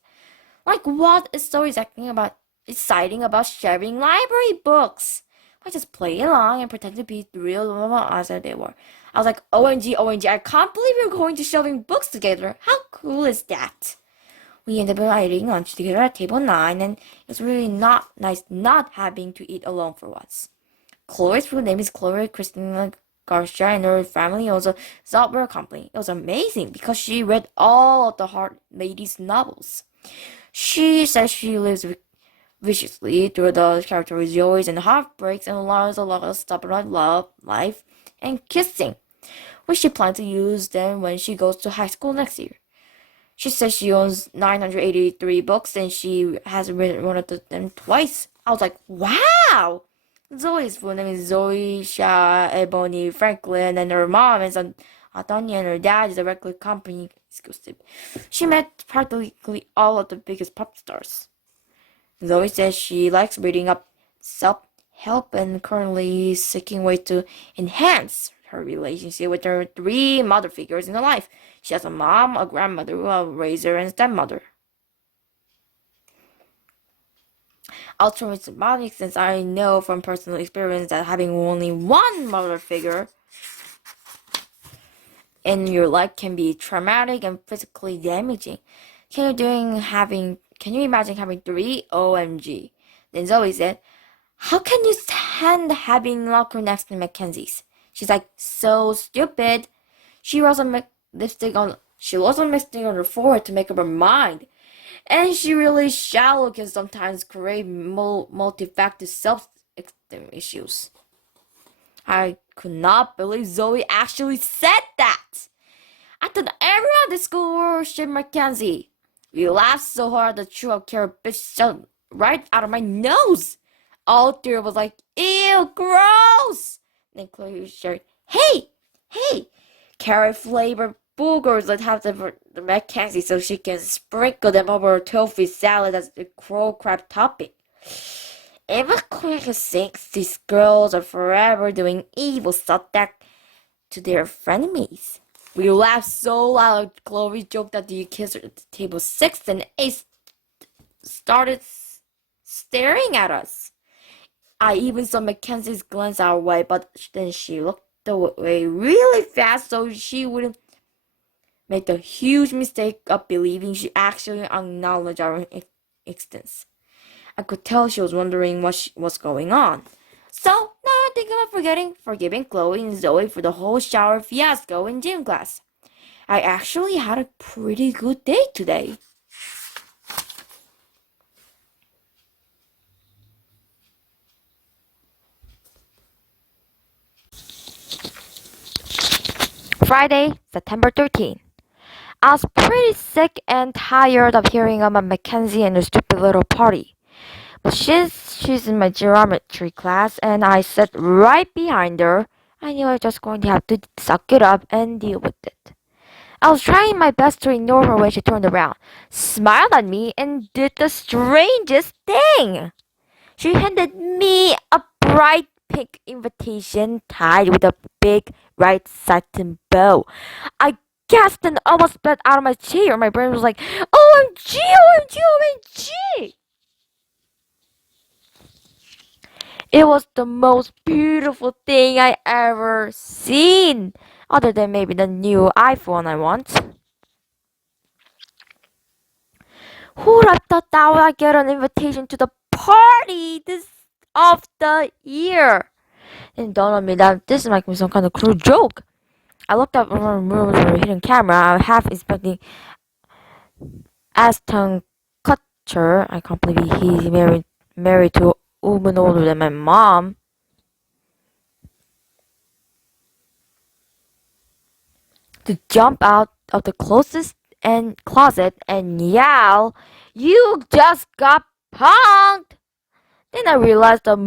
Like, what is so exciting about sharing library books? I just play along and pretend to be the real as they were. I was like, OMG, OMG, I can't believe we're going to shelving books together. How cool is that? We ended up eating lunch together at table 9, and it was really not nice not having to eat alone for once. Chloe's full name is Chloe Christina Garcia, and her family owns a software company. It was amazing because she read all of the hard ladies' novels. She says she lives viciously through the characters' joys and heartbreaks and learns a lot of stuff about love, life, and kissing, which she plans to use then when she goes to high school next year. She says she owns 983 books and she has read one of them twice. I was like, wow! Zoe's full name is Zoe Sha Ebony Franklin, and her mom is Antonia, and her dad is a regular company exclusive. She met practically all of the biggest pop stars. Zoe says she likes reading up self-help and currently seeking ways to enhance her relationship with her 3 mother figures in her life. She has a mom, a grandmother, a raiser, and stepmother. Ultra-symbolic, since I know from personal experience that having only one mother figure in your life can be traumatic and physically damaging. Can you imagine having 3? OMG. Then Zoe said, how can you stand having locker next to Mackenzie's? She's like, so stupid. She lost lipstick on her forehead to make up her mind. And she really shallow can sometimes create multi-factor self-esteem issues. I could not believe Zoe actually said that. I thought everyone at the school worshipped Mackenzie. We laughed so hard the true of care bitch shot right out of my nose. All 3 of us like, ew, gross. Then Chloe shared, hey, carrot flavored boogers that have the Mackenzie so she can sprinkle them over her tofu salad as the crow crab topping. Eva Quick thinks these girls are forever doing evil stuff that to their frenemies. We laughed so loud, Chloe joked that the kids at table 6 and 8 started staring at us. I even saw Mackenzie's glance our way, but then she looked away really fast so she wouldn't make the huge mistake of believing she actually acknowledged our existence. I could tell she was wondering what was going on. So, now I'm thinking about forgiving Chloe and Zoe for the whole shower fiasco in gym class. I actually had a pretty good day today. Friday, September 13th. I was pretty sick and tired of hearing about Mackenzie and her stupid little party. But since she's in my geometry class and I sat right behind her, I knew I was just going to have to suck it up and deal with it. I was trying my best to ignore her when she turned around, smiled at me, and did the strangest thing. She handed me a bright pink invitation tied with a big red satin bow. I gasped and almost sped out of my chair. My brain was like, OMG, OMG, OMG! It was the most beautiful thing I ever seen, other than maybe the new iPhone I want. Who would have thought that I would get an invitation to the party this of the year? It dawned on me that this might be some kind of cruel joke. I looked up around the room with a hidden camera, half expecting Aston Kutcher. I can't believe he's married to a woman older than my mom. To jump out of the closet and yell, "You just got punked!" Then I realized that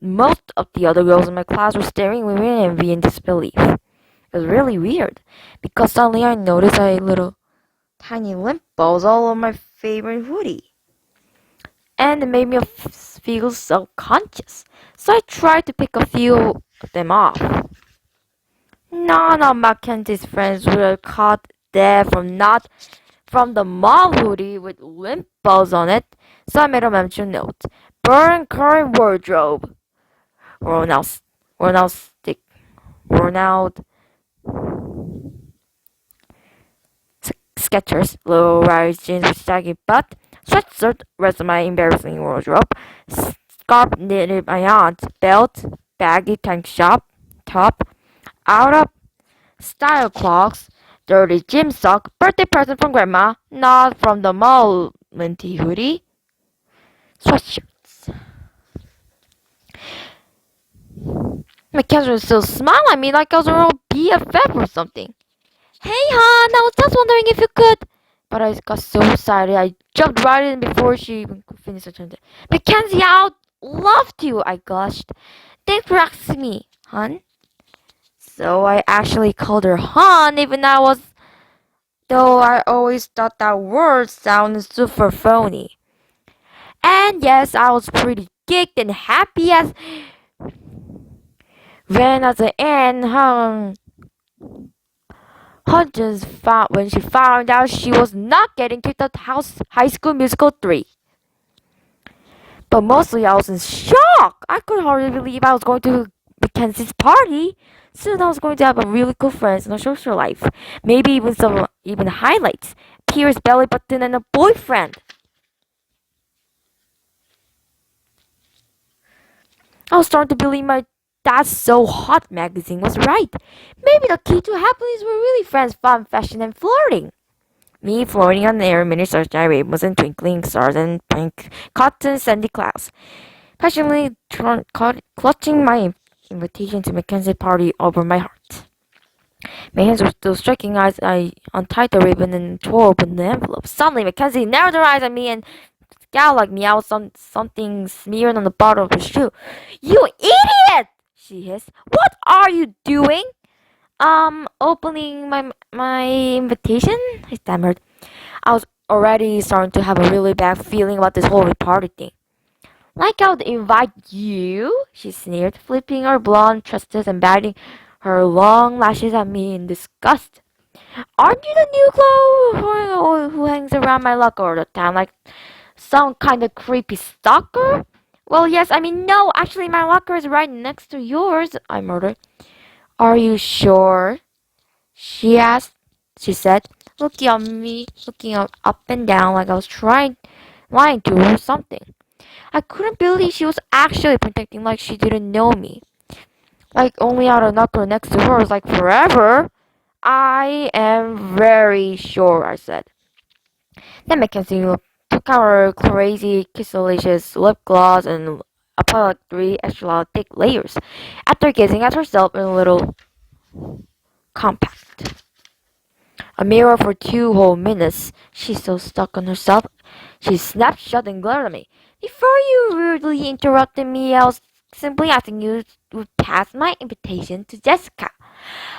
most of the other girls in my class were staring with envy and disbelief. It was really weird, because suddenly I noticed a little tiny lint balls all over my favorite hoodie. And it made me feel self-conscious, so I tried to pick a few of them off. None of Mackenzie's friends would have caught that from the mall hoodie with lint balls on it, so I made a mention note. Burn current wardrobe. Worn out, worn out stick, worn out Skechers, low-rise jeans with saggy butt, sweatshirt, rest of my embarrassing wardrobe, scarf knitted my aunt, belt, baggy tank top, out of style clocks, dirty gym sock, birthday present from grandma, not from the mall, minty hoodie, sweatshirts. Mackenzie would still smile at me like I was a real BFF or something. Hey, hon, I was just wondering if you could. But I got so excited, I jumped right in before she even could finish her sentence. Mackenzie, I would love to, I gushed. Thanks for asking me, hon. So I actually called her hon, though I always thought that word sounded super phony. And yes, I was pretty geeked and happy as when at the end, Hudgens found when she found out she was not getting kicked out of High School Musical 3. But mostly I was in shock. I could hardly believe I was going to Mackenzie's party. Soon I was going to have a really cool friends and a social life. Maybe even highlights. Pierce belly button and a boyfriend. I was starting to believe my That's So Hot magazine was right. Maybe the key to happiness were really friends, fun, fashion, and flirting. Me floating on the air, mini starshine rainbows and twinkling stars and pink cotton sandy clouds. Passionately clutching my invitation to Mackenzie's party over my heart. My hands were still striking as I untied the ribbon and tore open the envelope. Suddenly, Mackenzie narrowed her eyes at me and scowled like me. I was something smeared on the bottom of her shoe. "You idiot!" she hissed. "What are you doing?" Opening my invitation, I stammered. I was already starting to have a really bad feeling about this whole party thing. "Like I would invite you?" she sneered, flipping her blonde tresses and batting her long lashes at me in disgust. "Aren't you the new who hangs around my locker all the time, like some kind of creepy stalker?" "Well, yes, I mean, no, actually, my locker is right next to yours," I murmured. "Are you sure?" she asked. She said, looking up and down like I was lying to her or something. I couldn't believe she was actually protecting like she didn't know me. Like only out a knuckle next to hers, like forever. "I am very sure," I said. Then Mackenzie took out her crazy kissalicious lip gloss and applied like 3 extra thick layers. After gazing at herself in a little compact. A mirror for 2 whole minutes. She's so stuck on herself. She snapped shut and glared at me. Before you rudely interrupted me, I was simply asking you would pass my invitation to Jessica.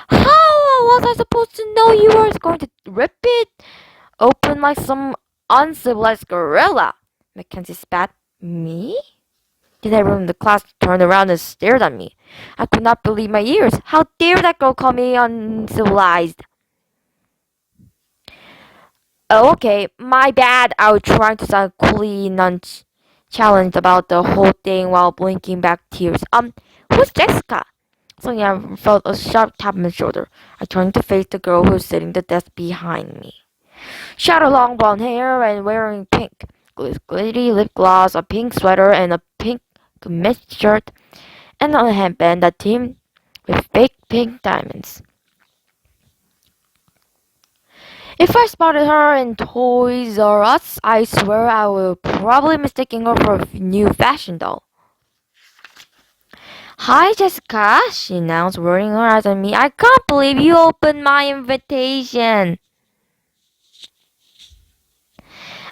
How was I supposed to know you were going to rip it open like some uncivilized gorilla? Mackenzie spat. Me? Then everyone in the class turned around and stared at me. I could not believe my ears. How dare that girl call me uncivilized? Oh, okay, my bad. I was trying to sound coolly challenged about the whole thing while blinking back tears. Who's Jessica? Suddenly I felt a sharp tap on my shoulder. I turned to face the girl who was sitting at the desk behind me. She had long blonde hair and wearing pink, glittery lip gloss, a pink sweater, and a pink mist shirt, and a headband that teamed with fake pink diamonds. If I spotted her in Toys R Us, I swear I would probably mistaking her for a new fashion doll. Hi, Jessica, she announced, rolling her eyes at me. I can't believe you opened my invitation.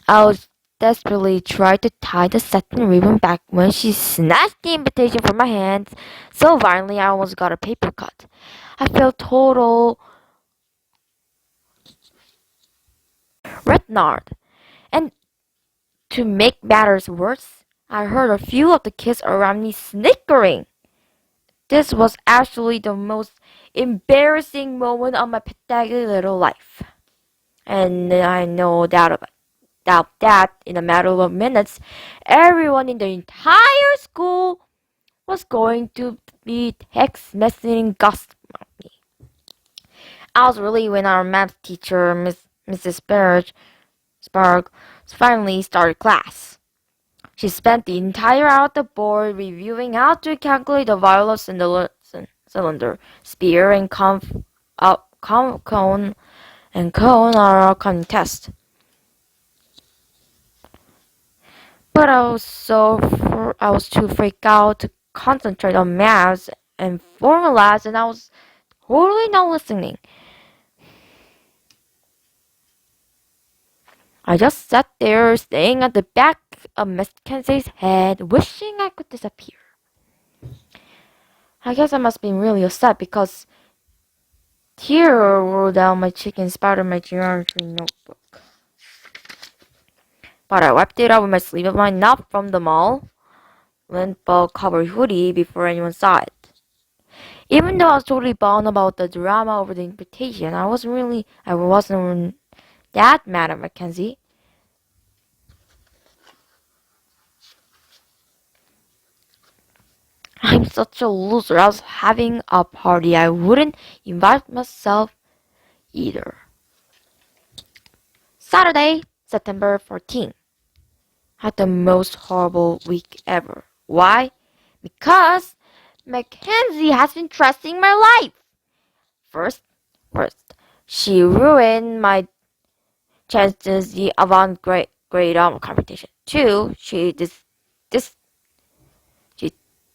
I was desperately trying to tie the satin ribbon back when she snatched the invitation from my hands so violently I almost got a paper cut. I felt total retard. And to make matters worse, I heard a few of the kids around me snickering. This was actually the most embarrassing moment of my pathetic little life. And I no doubt that in a matter of minutes, everyone in the entire school was going to be text messaging gossip about me. I was really when our math teacher, Mrs. Spark, finally started class. She spent the entire hour at the board reviewing how to calculate the violet cylinder, spear, and cone are upcoming test. But I was too freaked out to concentrate on maths and formulas, and I was totally not listening. I just sat there, staring at the back of Miss Kenzie's head, wishing I could disappear. I guess I must have been really upset because tears rolled down my cheek and spattered my geometry notebook. But I wiped it out with my sleeve of my not from the mall lint ball covered hoodie before anyone saw it. Even though I was totally bummed about the drama over the invitation, I wasn't that mad at Mackenzie. I'm such a loser. I was having a party. I wouldn't invite myself either. Saturday, September 14th. Had the most horrible week ever. Why? Because Mackenzie has been trusting my life. First, she ruined my chances the avant-grade competition. Two, she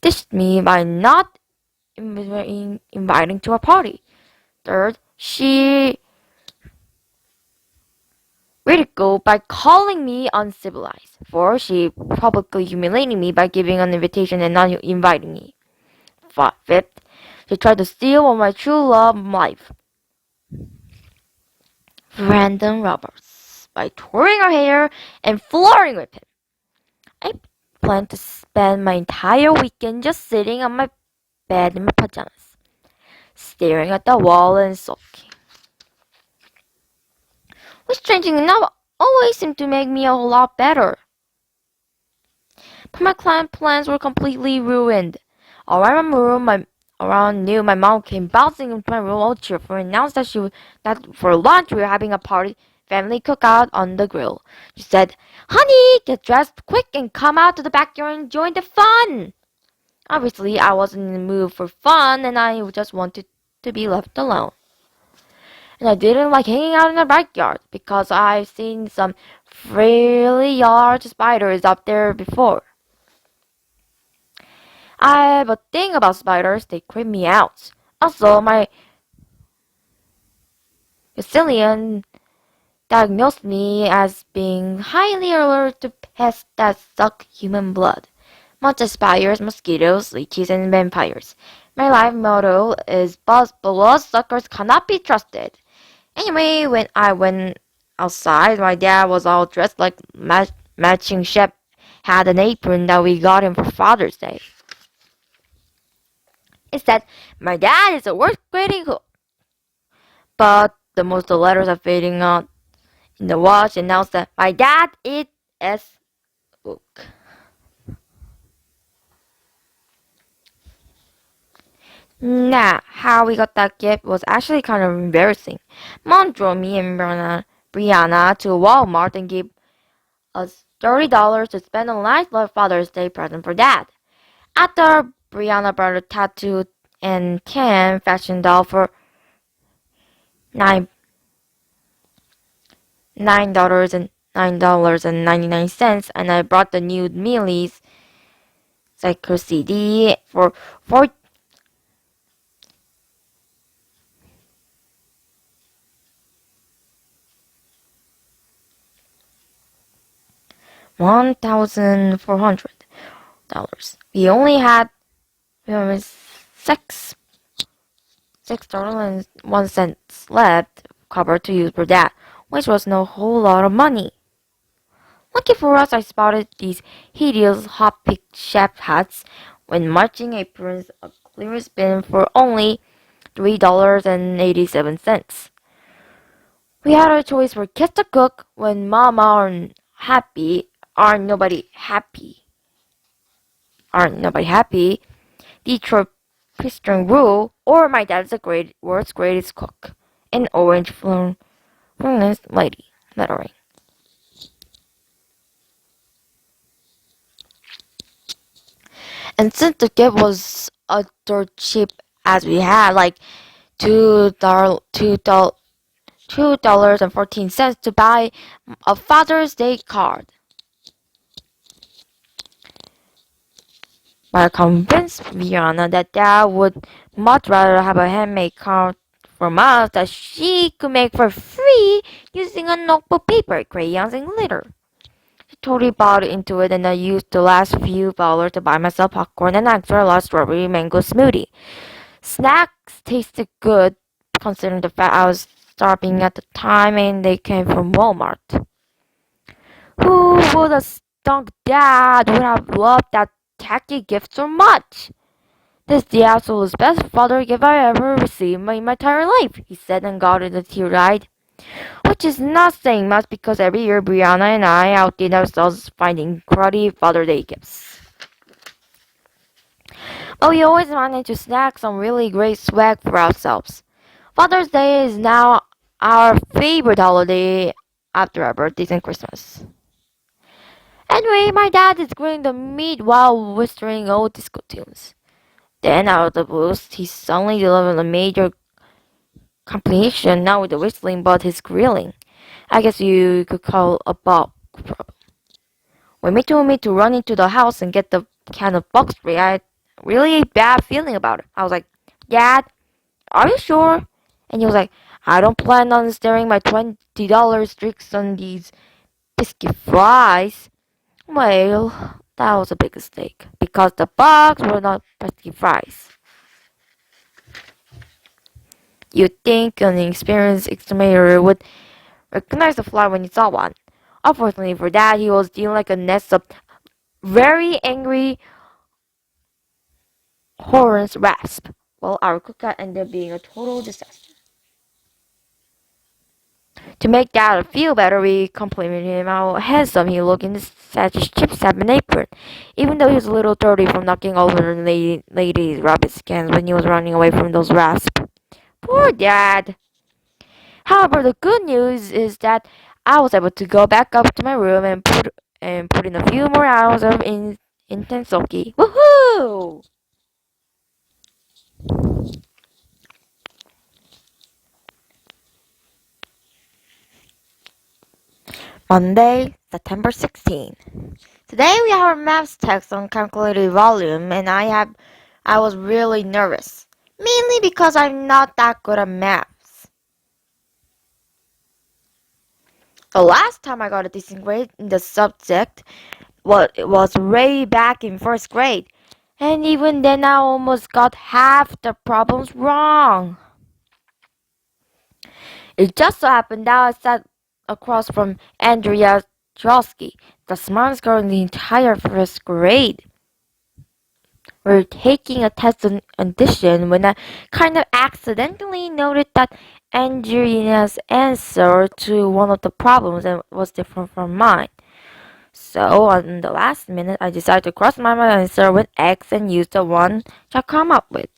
dished me by not inviting to a party. Third, she ridiculed by calling me uncivilized. Four, she publicly humiliated me by giving an invitation and not inviting me. Fifth, she tried to steal my true love life. Brandon Roberts by tearing her hair and flirting with him. I plan to spend my entire weekend just sitting on my bed in my pajamas, staring at the wall and sulking. Which strangely enough always seemed to make me a whole lot better. But my client plans were completely ruined. Around my room, around noon, my mom came bouncing into my room all cheerful and announced that for lunch we were having a family cookout on the grill. She said, "Honey, get dressed quick and come out to the backyard and join the fun." Obviously, I wasn't in the mood for fun and I just wanted to be left alone. And I didn't like hanging out in the backyard because I've seen some really large spiders up there before. I have a thing about spiders, they creep me out. Also, Cillian diagnosed me as being highly allergic to pests that suck human blood, much as spiders, mosquitoes, leeches, and vampires. My life motto is bloodsuckers cannot be trusted. Anyway, when I went outside, my dad was all dressed like matching chef, had an apron that we got him for Father's Day. It said, "My dad is a worst grading cook." But the most the letters are fading out. In the watch announced that my dad is S book. Nah, how we got that gift was actually kind of embarrassing. Mom drove me and Brianna to Walmart and gave us $30 to spend on a nice Father's Day present for Dad. After Brianna bought a tattoo and tan fashion doll for nine $9.99, and I brought the new Millie's Psycho CD for $1,400. We only had six $6.01 left cover to use for that, which was no whole lot of money. Lucky for us, I spotted these hideous hot-picked chef hats with marching aprons, a clearance bin for only $3.87. We had a choice for kids to cook when mama aren't nobody happy, Detroit Piston Rule, or my dad's the world's greatest cook, an orange furnace lady lettering. And since the gift was a dirt cheap as we had, like $2.14 to buy a Father's Day card. But I convinced Rihanna that Dad would much rather have a handmade card from us that she could make for free using a notebook paper, crayons, and glitter. She totally bought into it, and I used the last few dollars to buy myself popcorn and extra large strawberry mango smoothie. Snacks tasted good, considering the fact I was starving at the time and they came from Walmart. Who would have thunk Dad would have loved that tacky gift so much? "This is the absolute best father gift I ever received in my entire life," he said and got it teary-eyed. Which is not saying much because every year Brianna and I outdid ourselves finding cruddy Father Day gifts. But we always manage to snag some really great swag for ourselves. Father's Day is now our favorite holiday after our birthdays and Christmas. Anyway, my dad is grilling the meat while whistling old disco tunes. Then, out of the blue, he suddenly delivered a major complication, not with the whistling, but his grilling. I guess you could call a bug problem. When he told me to run into the house and get the can of bug spray, I had really a bad feeling about it. I was like, "Dad, are you sure?" And he was like, "I don't plan on staring my $20 streaks on these biscuit fries." Well, that was a big mistake because the bugs were not biscuit fries. You'd think an experienced exterminator would recognize the fly when he saw one. Unfortunately for that, he was dealing like a nest of very angry horned wasp. Well, our cookout ended up being a total disaster. To make Dad feel better, we complimented him how handsome he looked in his such chip salmon apron, even though he was a little dirty from knocking over the lady's rabbit skins when he was running away from those wasps. Poor Dad! However, the good news is that I was able to go back up to my room and put in a few more hours of intense soaking. Woohoo! Monday, September 16. Today we have our maths text on calculated volume, and I was really nervous, mainly because I'm not that good at maths. The last time I got a decent grade in the subject was way back in first grade. And even then I almost got half the problems wrong. It just so happened that I sat across from Andrea Drosky, the smartest girl in the entire first grade. We were taking a test on addition when I kind of accidentally noted that Andrea's answer to one of the problems was different from mine. So, on the last minute, I decided to cross my answer with X and use the one I come up with.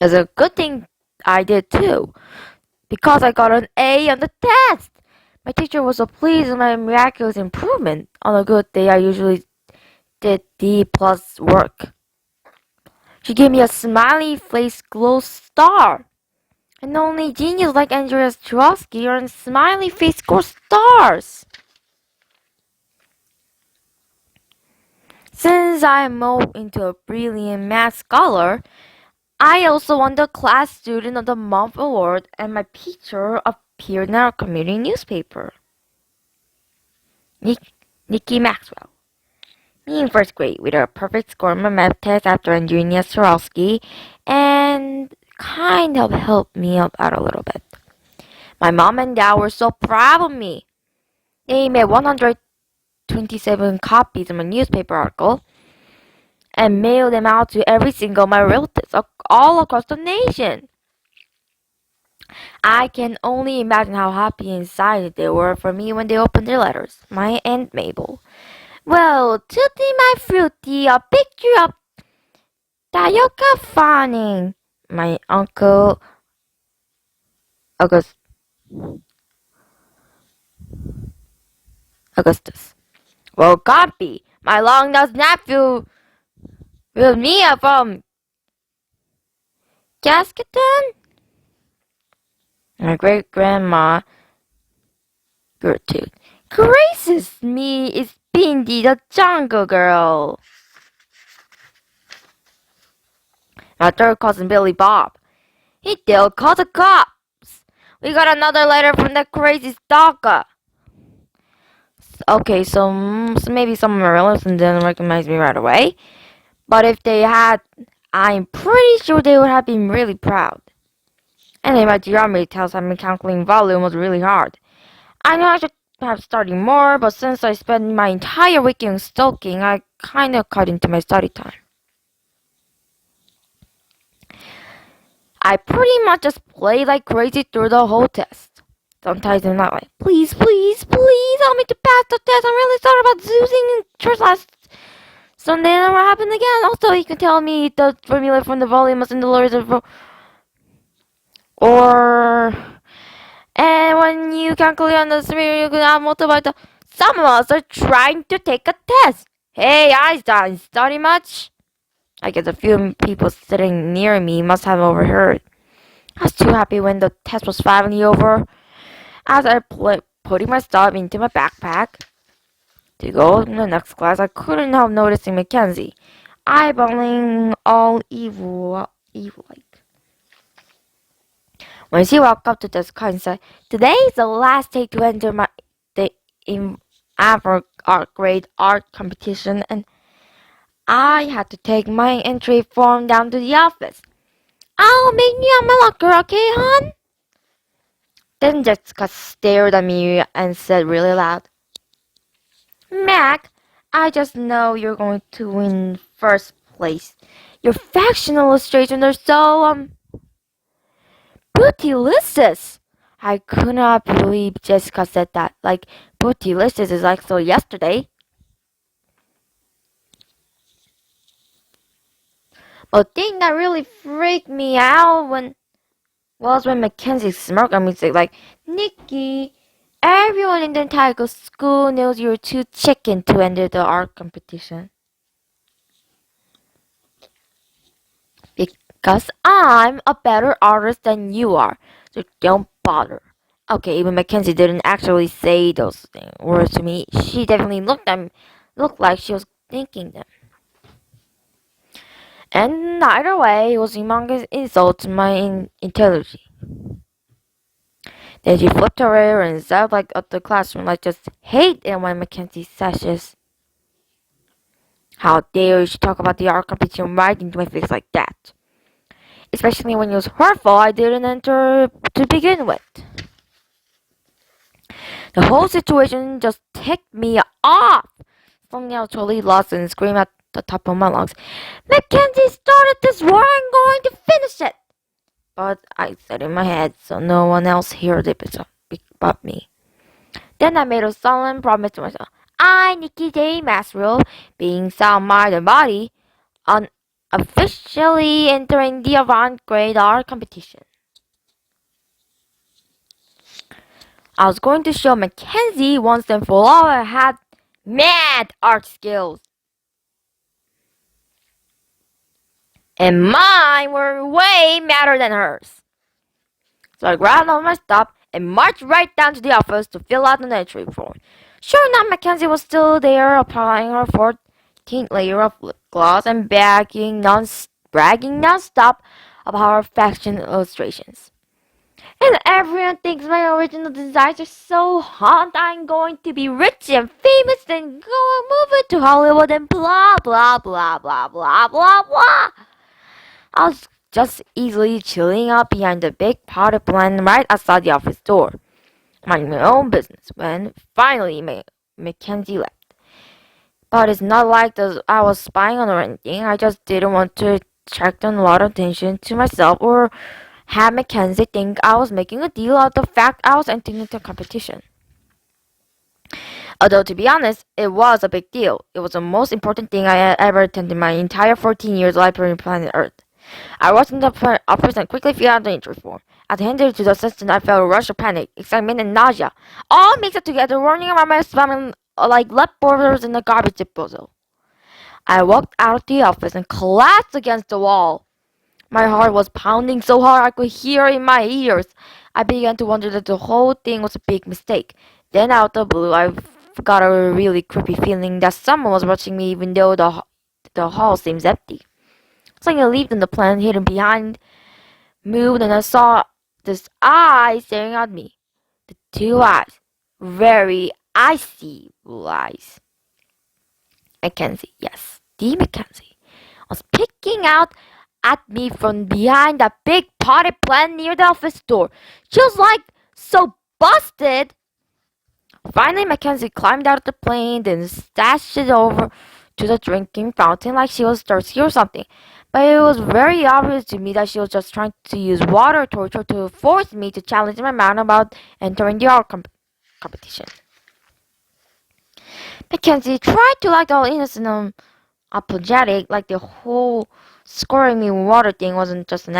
It's a good thing I did too, because I got an A on the test. My teacher was so pleased with my miraculous improvement. On a good day, I usually did D plus work. She gave me a smiley face glow star. And only genius like Andreas Trotsky earn smiley face score stars. Since I moved into a brilliant math scholar, I also won the Class Student of the Month award and my picture appeared in our community newspaper. Nikki Maxwell. Me in first grade with a perfect score on my math test after Andrea Sorowski and kind of helped me out a little bit. My mom and dad were so proud of me. They made 127 copies of my newspaper article and mailed them out to every single of my relatives all across the nation. I can only imagine how happy and excited they were for me when they opened their letters. My Aunt Mabel. Well, Tutti my fruity, a picture of Tayoka Fanning. My uncle August, Augustus. Well, Compy, my long-nosed nephew with me from Cascaton. My great-grandma Gertrude. Gracious me, it's Bindi the Jungle Girl. My third cousin Billy Bob. He still called the cops. We got another letter from that crazy stalker. Okay, so maybe some of my relatives didn't recognize me right away. But if they had, I'm pretty sure they would have been really proud. Anyway, my geometry test I've been calculating volume was really hard. I know I should have studied more, but since I spent my entire weekend stalking, I kind of cut into my study time. I pretty much just played like crazy through the whole test. Sometimes I'm not like, please, please, please help me to pass the test. I'm really sorry about losing in church last Sunday. And what happened again? Also, you can tell me the formula from the volume in the lowers of or and when you calculate on the smear, you can multiply the. Some of us are trying to take a test. Hey, Einstein, study much? I guess a few people sitting near me must have overheard. I was too happy when the test was finally over. As I putting my stuff into my backpack to go to the next class, I couldn't help noticing Mackenzie, eyeballing all evil-like. When she walked up to the car and said, "Today is the last day to enter the avant-garde art competition," and I had to take my entry form down to the office. "I'll meet you at my locker, okay, hon?" Then Jessica stared at me and said really loud, "Mac, I just know you're going to win first place. Your fashion illustrations are so, bootylicious." I could not believe Jessica said that. Like, bootylicious is like so yesterday. But thing that really freaked me out was when Mackenzie smirked at me, said like, "Nikki, everyone in the entire school knows you're too chicken to enter the art competition. Because I'm a better artist than you are, so don't bother." Okay, even Mackenzie didn't actually say those words to me. She definitely looked like she was thinking them. And either way, it was a humongous insult to my intelligence. Then she flipped her hair and zapped like up the classroom. I just hate it when Mackenzie sashes. How dare she talk about the art competition right into my face like that? Especially when it was her fault I didn't enter to begin with. The whole situation just ticked me off. Suddenly I was totally lost and screamed at the top of my lungs, Mackenzie started this war, I'm going to finish it! But I said in my head so no one else heard it but me. Then I made a solemn promise to myself. I, Nikki J. Masrill, being sound mind and body, officially entering the avant-garde art competition. I was going to show Mackenzie once and for all I had mad art skills. And mine were way madder than hers. So I grabbed all my stuff and marched right down to the office to fill out an entry form. Sure enough, Mackenzie was still there applying her 14th layer of lip gloss and bragging non-stop about her fashion illustrations. And everyone thinks my original designs are so hot I'm going to be rich and famous and go move to Hollywood and blah blah blah blah blah blah blah. I was just easily chilling out behind the big potted plant right outside the office door, minding my own business, when finally Mackenzie left. But it's not like I was spying on her or anything. I just didn't want to attract a lot of attention to myself or have Mackenzie think I was making a deal out of the fact I was entering into a competition. Although, to be honest, it was a big deal. It was the most important thing I had ever attended in my entire 14 years life on planet Earth. I watched the office and quickly filled out the entry form. As I handed it to the assistant, I felt a rush of panic, excitement, and nausea, all mixed up together, running around my stomach like leftovers in a garbage disposal. I walked out of the office and collapsed against the wall. My heart was pounding so hard I could hear it in my ears. I began to wonder that the whole thing was a big mistake. Then out of the blue, I got a really creepy feeling that someone was watching me even though the hall seems empty. Suddenly I leaped in the plant hidden behind, moved, and I saw this eye staring at me. The two eyes. Very icy blue eyes. Mackenzie, yes, the Mackenzie, was peeking out at me from behind that big potted plant near the office door. She was like so busted. Finally, Mackenzie climbed out of the plane, then stashed it over to the drinking fountain like she was thirsty or something. But it was very obvious to me that she was just trying to use water torture to force me to challenge my mind about entering the art competition. Mackenzie tried to act all innocent and apologetic, like the whole scoring me water thing wasn't just an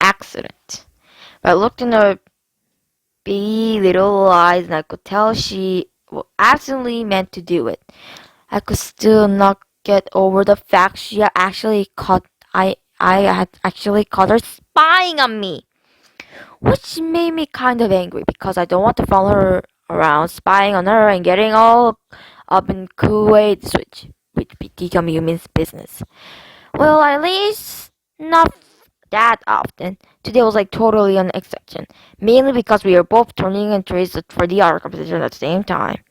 accident. But I looked in her big little eyes and I could tell she absolutely meant to do it. I could still not get over the fact she had actually caught I had actually caught her spying on me. Which made me kind of angry because I don't want to follow her around spying on her and getting all up in Kuwait switch, which become human's business. Well, at least not that often. Today was like totally an exception, mainly because we were both turning entries for the art competition at the same time.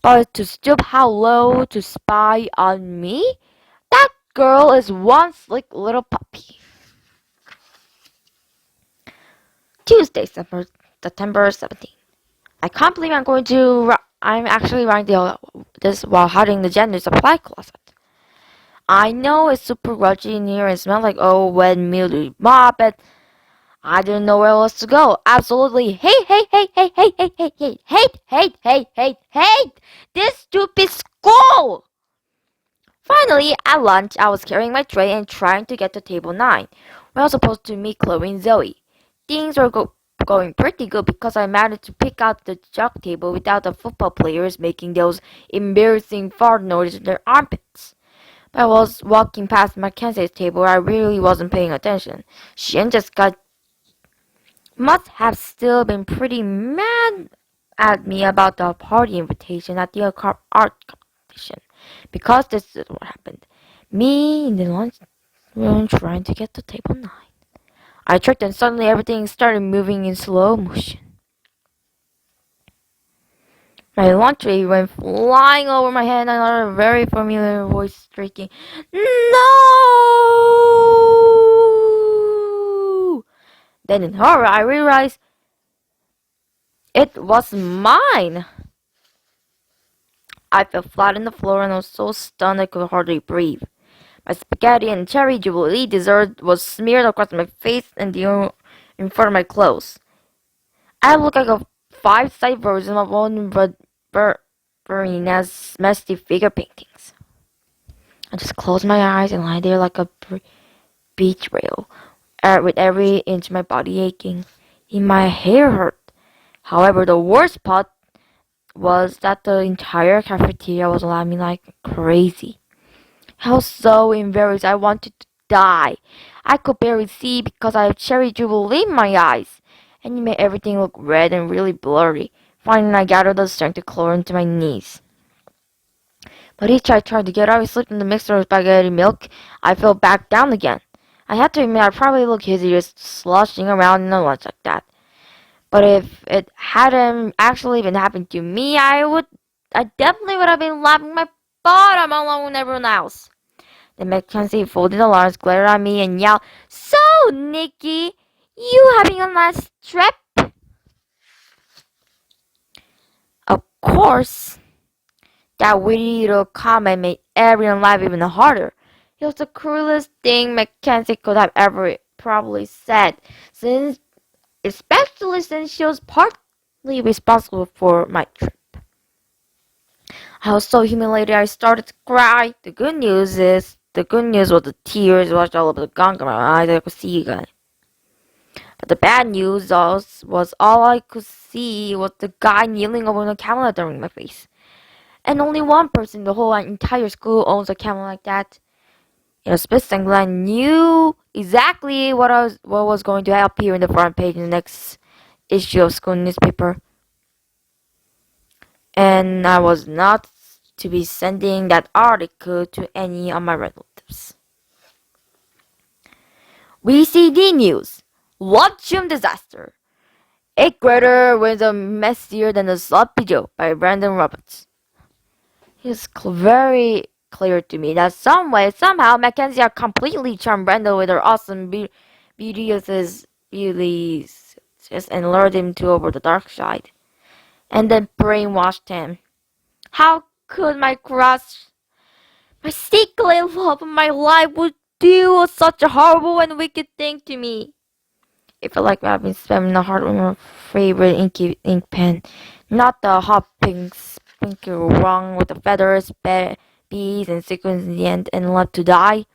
But to stoop how low to spy on me? That girl is one slick little puppy. Tuesday, September 17th. I can't believe I'm actually writing this while hiding the gender supply closet. I know it's super grudgy in here and smells like wet mildew mop, but I didn't know where else to go. Absolutely hate this stupid school! Finally, at lunch, I was carrying my tray and trying to get to table 9. We were supposed to meet Chloe and Zoe. Things were going pretty good because I managed to pick out the chalk table without the football players making those embarrassing fart noises in their armpits. But I was walking past Mackenzie's table where I really wasn't paying attention. She and Jessica must have still been pretty mad at me about the party invitation at the art competition. Because this is what happened. Me in the lunch room trying to get to table 9. I checked and suddenly everything started moving in slow motion. My lunch tray went flying over my head and I heard a very familiar voice shrieking, "No!" Then in horror I realized it was mine. I fell flat on the floor and I was so stunned I could hardly breathe. My spaghetti and cherry jubilee dessert was smeared across my face and in front of my clothes. I looked like a five-sided version of one but Verina's messy figure paintings. I just closed my eyes and lay there like a beach rail, with every inch of my body aching. And my hair hurt. However, the worst part was that the entire cafeteria was laughing like crazy. I was so embarrassed I wanted to die. I could barely see because I had cherry jubilee in my eyes, and it made everything look red and really blurry. Finally, I gathered the strength to crawl into my knees. But each I tried to get out, I slipped in the mixture of spaghetti milk. I fell back down again. I had to admit I probably looked hideous sloshing around in a lunch like that. But if it hadn't actually been happening to me, I definitely would have been laughing my bottom along with everyone else. Then Mackenzie folded the arms, glared at me, and yelled, "So, Nikki, you having a nice trip?" Of course, that witty little comment made everyone laugh even harder. It was the cruelest thing Mackenzie could have ever probably said, especially since she was partly responsible for my trip. I was so humiliated I started to cry. The good news was the tears washed all over the gunk of my eyes I could see again. But the bad news was all I could see was the guy kneeling over the camera during my face. And only one person in the whole entire school owns a camera like that. In a split second, I knew exactly what was going to appear in the front page in the next issue of school newspaper. And I was not to be sending that article to any of my relatives. VCD News. Lunchroom Disaster. Eighth grader wins a messier than a sloppy Joe by Brandon Roberts. It's very clear to me that somehow, Mackenzie had completely charmed Brandon with her awesome beauties and lured him to over the dark side. And then brainwashed him. How could my secret love of my life would do such a horrible and wicked thing to me? It felt like I've been spamming the heart with my favorite ink pen. Not the hot pink sprinkle wrong with the feathers, bees, and sequins in the end and left to die.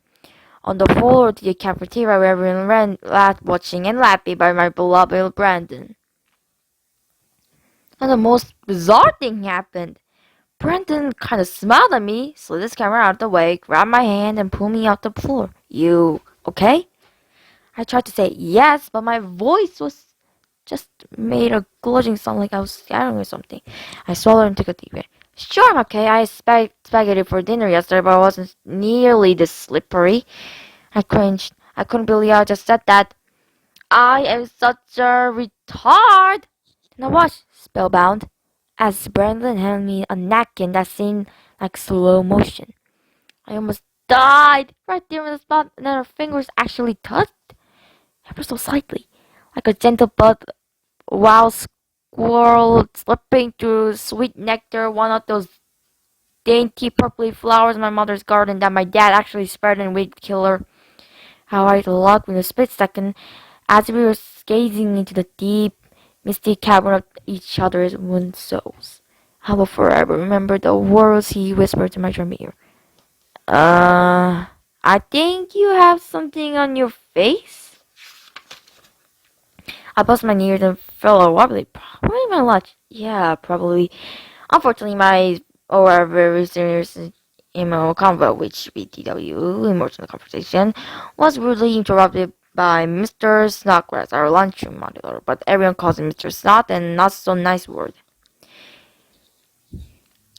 On the floor of the cafeteria where everyone ran, watching and laughing by my beloved Brandon. And the most bizarre thing happened. Brandon kind of smiled at me, slid his camera out of the way, grabbed my hand, and pulled me off the floor. "You okay?" I tried to say yes, but my voice was just made a gludging sound like I was scattering or something. I swallowed and took a deep breath. "Sure, I'm okay. I had spaghetti for dinner yesterday, but I wasn't nearly this slippery." I cringed. I couldn't believe I just said that. I am such a retard. And I watched, spellbound, as Brandon handed me a napkin that seemed like slow motion. I almost died right there in the spot, and then her fingers actually touched ever so slightly, like a gentle bud wild squirrel slipping through sweet nectar, one of those dainty purpley flowers in my mother's garden that my dad actually spread and we'd kill her. How I loved in a split second as we were gazing into the deep, misty cavern of each other's wound souls. I will forever remember the words he whispered to my drum ear. I think you have something on your face?" I buzzed my ears and fell a wobbly. "Probably my lunch." "Yeah, probably." Unfortunately, my very serious email convo, which BTW, emotional conversation, was rudely interrupted by Mr. Snodgrass, our lunchroom monitor, but everyone calls him Mr. Snot and not so nice word.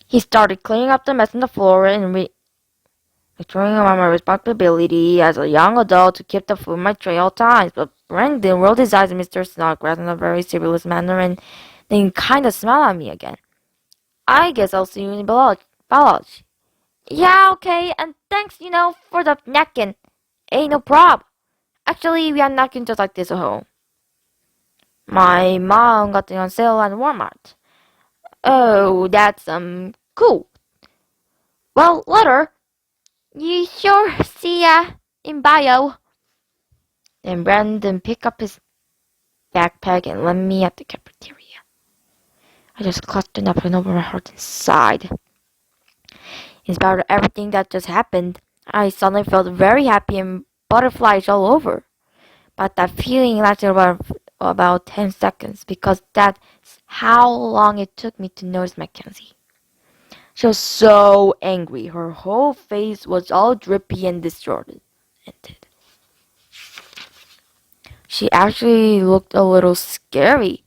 He started cleaning up the mess on the floor and Trying about my responsibility as a young adult to keep the food in my tray all times, but Brandon rolled his eyes at Mr. Snodgrass in a very serious manner and then kinda smiled at me again. I guess I'll see you in biology. Yeah, okay, and thanks, for the napkin. Ain't no prob. Actually, we have napkins just like this at home. My mom got it on sale at Walmart. Oh, that's, cool. Well, later. You sure see ya in bio. Then Brandon picked up his backpack and left me at the cafeteria. I just clutched the napkin over my heart and sighed. In spite of everything that just happened, I suddenly felt very happy and butterflies all over. But that feeling lasted about 10 seconds because that's how long it took me to notice Mackenzie. She was so angry. Her whole face was all drippy and distorted. She actually looked a little scary.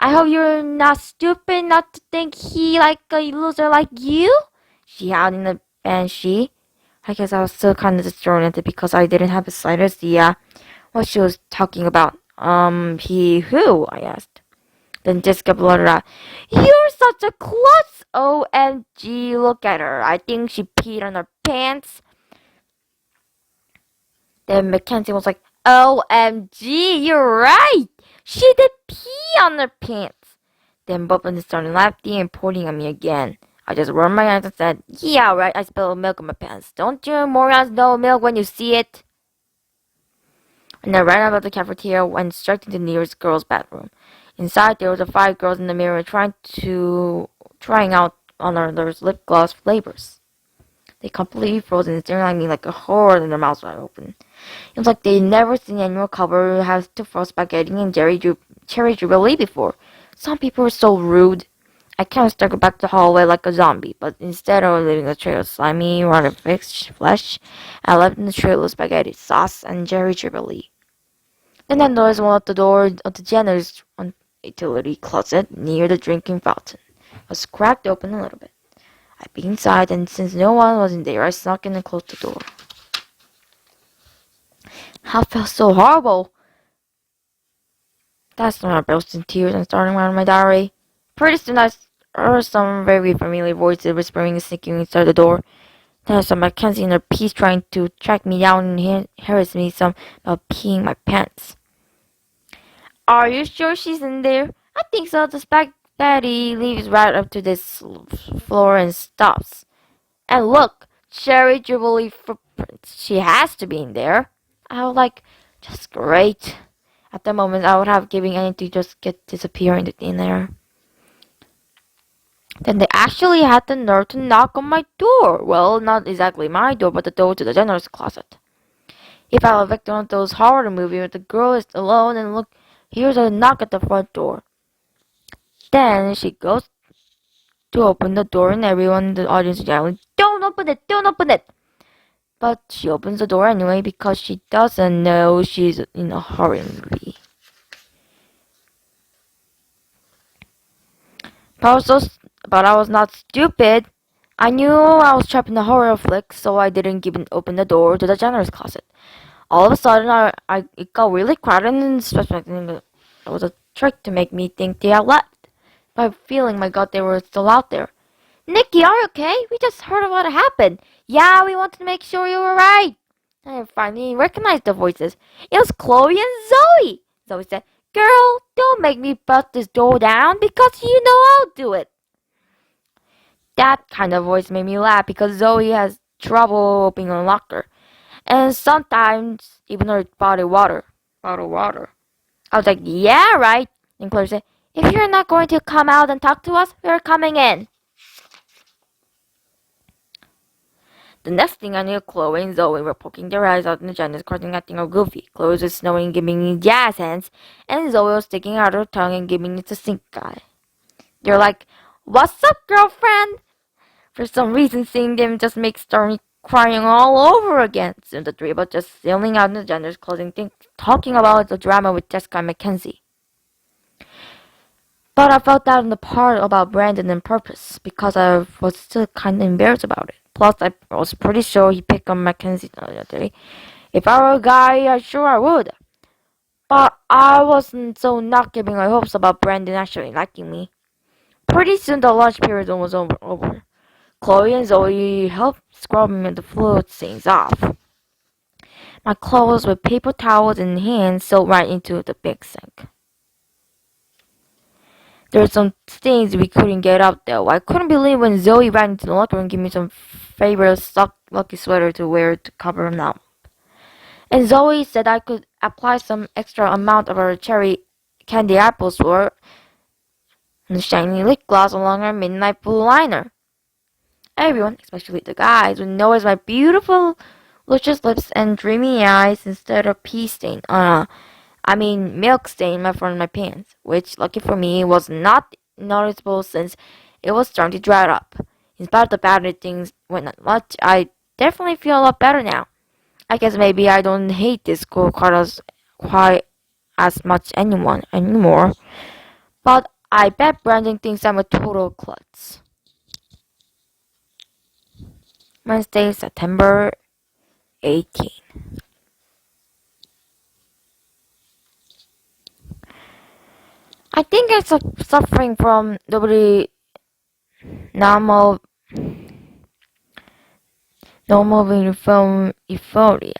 I hope you're not stupid not to think he like a loser like you? She howled in the banshee. I guess I was still kind of disoriented because I didn't have the slightest idea what she was talking about. He who? I asked. Then Jessica blurted out, You're such a klutz! OMG, look at her. I think she peed on her pants. Then Mackenzie was like, OMG, you're right! She did pee on her pants. Then both of them started laughing and pointing at me again. I just rolled my eyes and said, Yeah, right, I spilled milk on my pants. Don't you morons know milk when you see it? And I ran out of the cafeteria and went straight to the nearest girls' bathroom. Inside, there was 5 girls in the mirror trying out on their lip gloss flavors. They completely frozen and staring at me like a horror and their mouths wide open. It was like they'd never seen anyone cover have to throw spaghetti and cherry jubilee before. Some people were so rude. I kind of staggered back the hallway like a zombie, but instead of leaving a trail of slimy, rotten flesh, I left in the trail of spaghetti sauce and cherry jubilee. Then I noticed one at the door of the janitor's utility closet near the drinking fountain was cracked open a little bit. I peeked inside, and since no one was in there, I snuck in and closed the door. I felt so horrible. That's when I burst in tears and started writing my diary. Pretty soon I heard some very familiar voices whispering and sneaking inside the door. Then I saw Mackenzie in her piece trying to track me down and harass me some about peeing my pants. Are you sure she's in there? I think so. The spaghetti leaves right up to this floor and stops. And look, cherry jubilee footprints. She has to be in there. I was like, just great. At the moment, I would have given anything to just disappear in the thin air. Then they actually had the nerve to knock on my door. Well, not exactly my door, but the door to the janitor's closet. If I were a victim of those horror movies where the girl is alone and look, here's a knock at the front door. Then she goes to open the door and everyone in the audience is yelling, Don't open it! Don't open it! But she opens the door anyway because she doesn't know she's in a horror movie. But I was not stupid. I knew I was trapped in a horror flick, so I didn't even open the door to the janitor's closet. All of a sudden, it got really crowded and suspecting it was a trick to make me think they had left. By feeling my gut they were still out there. Nikki, are you okay? We just heard what happened. Yeah, we wanted to make sure you were right. I finally recognized the voices. It was Chloe and Zoe. Zoe said, Girl, don't make me bust this door down because you know I'll do it. That kind of voice made me laugh because Zoe has trouble opening a locker. And sometimes even her bottled water. I was like, yeah, right. And Chloe said, if you're not going to come out and talk to us, we're coming in. The next thing I knew, Chloe and Zoe were poking their eyes out in the janitor's closet acting all goofy. Chloe was snowing and giving me jazz hands, and Zoe was sticking out her tongue and giving it to Sink Guy. They're like, what's up, girlfriend? For some reason, seeing them just makes Stormy crying all over again. Soon the three of us just sailing out in the janitor's closet, talking about the drama with Jessica and Mackenzie. But I felt that in the part about Brandon and Purpose, because I was still kind of embarrassed about it. Plus, I was pretty sure he picked on Mackenzie the other day. If I were a guy, I'm sure I would. But I wasn't so not giving my hopes about Brandon actually liking me. Pretty soon the lunch period was over. Chloe and Zoe helped scrubbing the fluid stains off. My clothes with paper towels in hand soaked right into the big sink. There were some stains we couldn't get out though. I couldn't believe when Zoe ran into the locker room and gave me some favorite lucky sweater to wear to cover them up. And Zoe said I could apply some extra amount of her cherry candy apple swirl and shiny lip gloss along her midnight blue liner. Everyone, especially the guys, would notice my beautiful, luscious lips and dreamy eyes instead of pea stain. Milk stain in my front of my pants, which, lucky for me, was not noticeable since it was starting to dry up. In spite of the bad things went not much, I definitely feel a lot better now. I guess maybe I don't hate this school quite as much anymore. But I bet Brandon thinks I'm a total klutz. Wednesday, September 18. I think I'm suffering from normal uniform euphoria.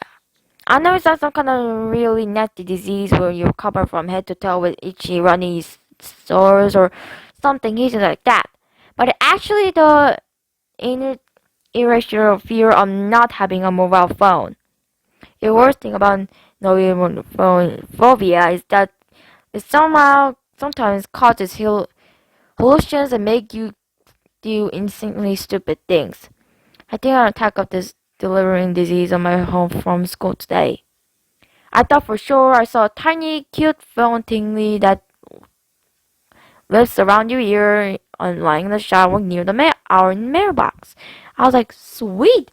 I know it's not some kind of really nasty disease where you cover from head to toe with itchy, runny sores or something easy like that. But actually the irrational fear of not having a mobile phone. The worst thing about no phone phobia is that it sometimes causes hallucinations and make you do insanely stupid things. I think I'll attack of this delivering disease on my home from school today. I thought for sure I saw a tiny, cute phone thingy that lives around your ear on lying in the shower near our mailbox. I was like, sweet!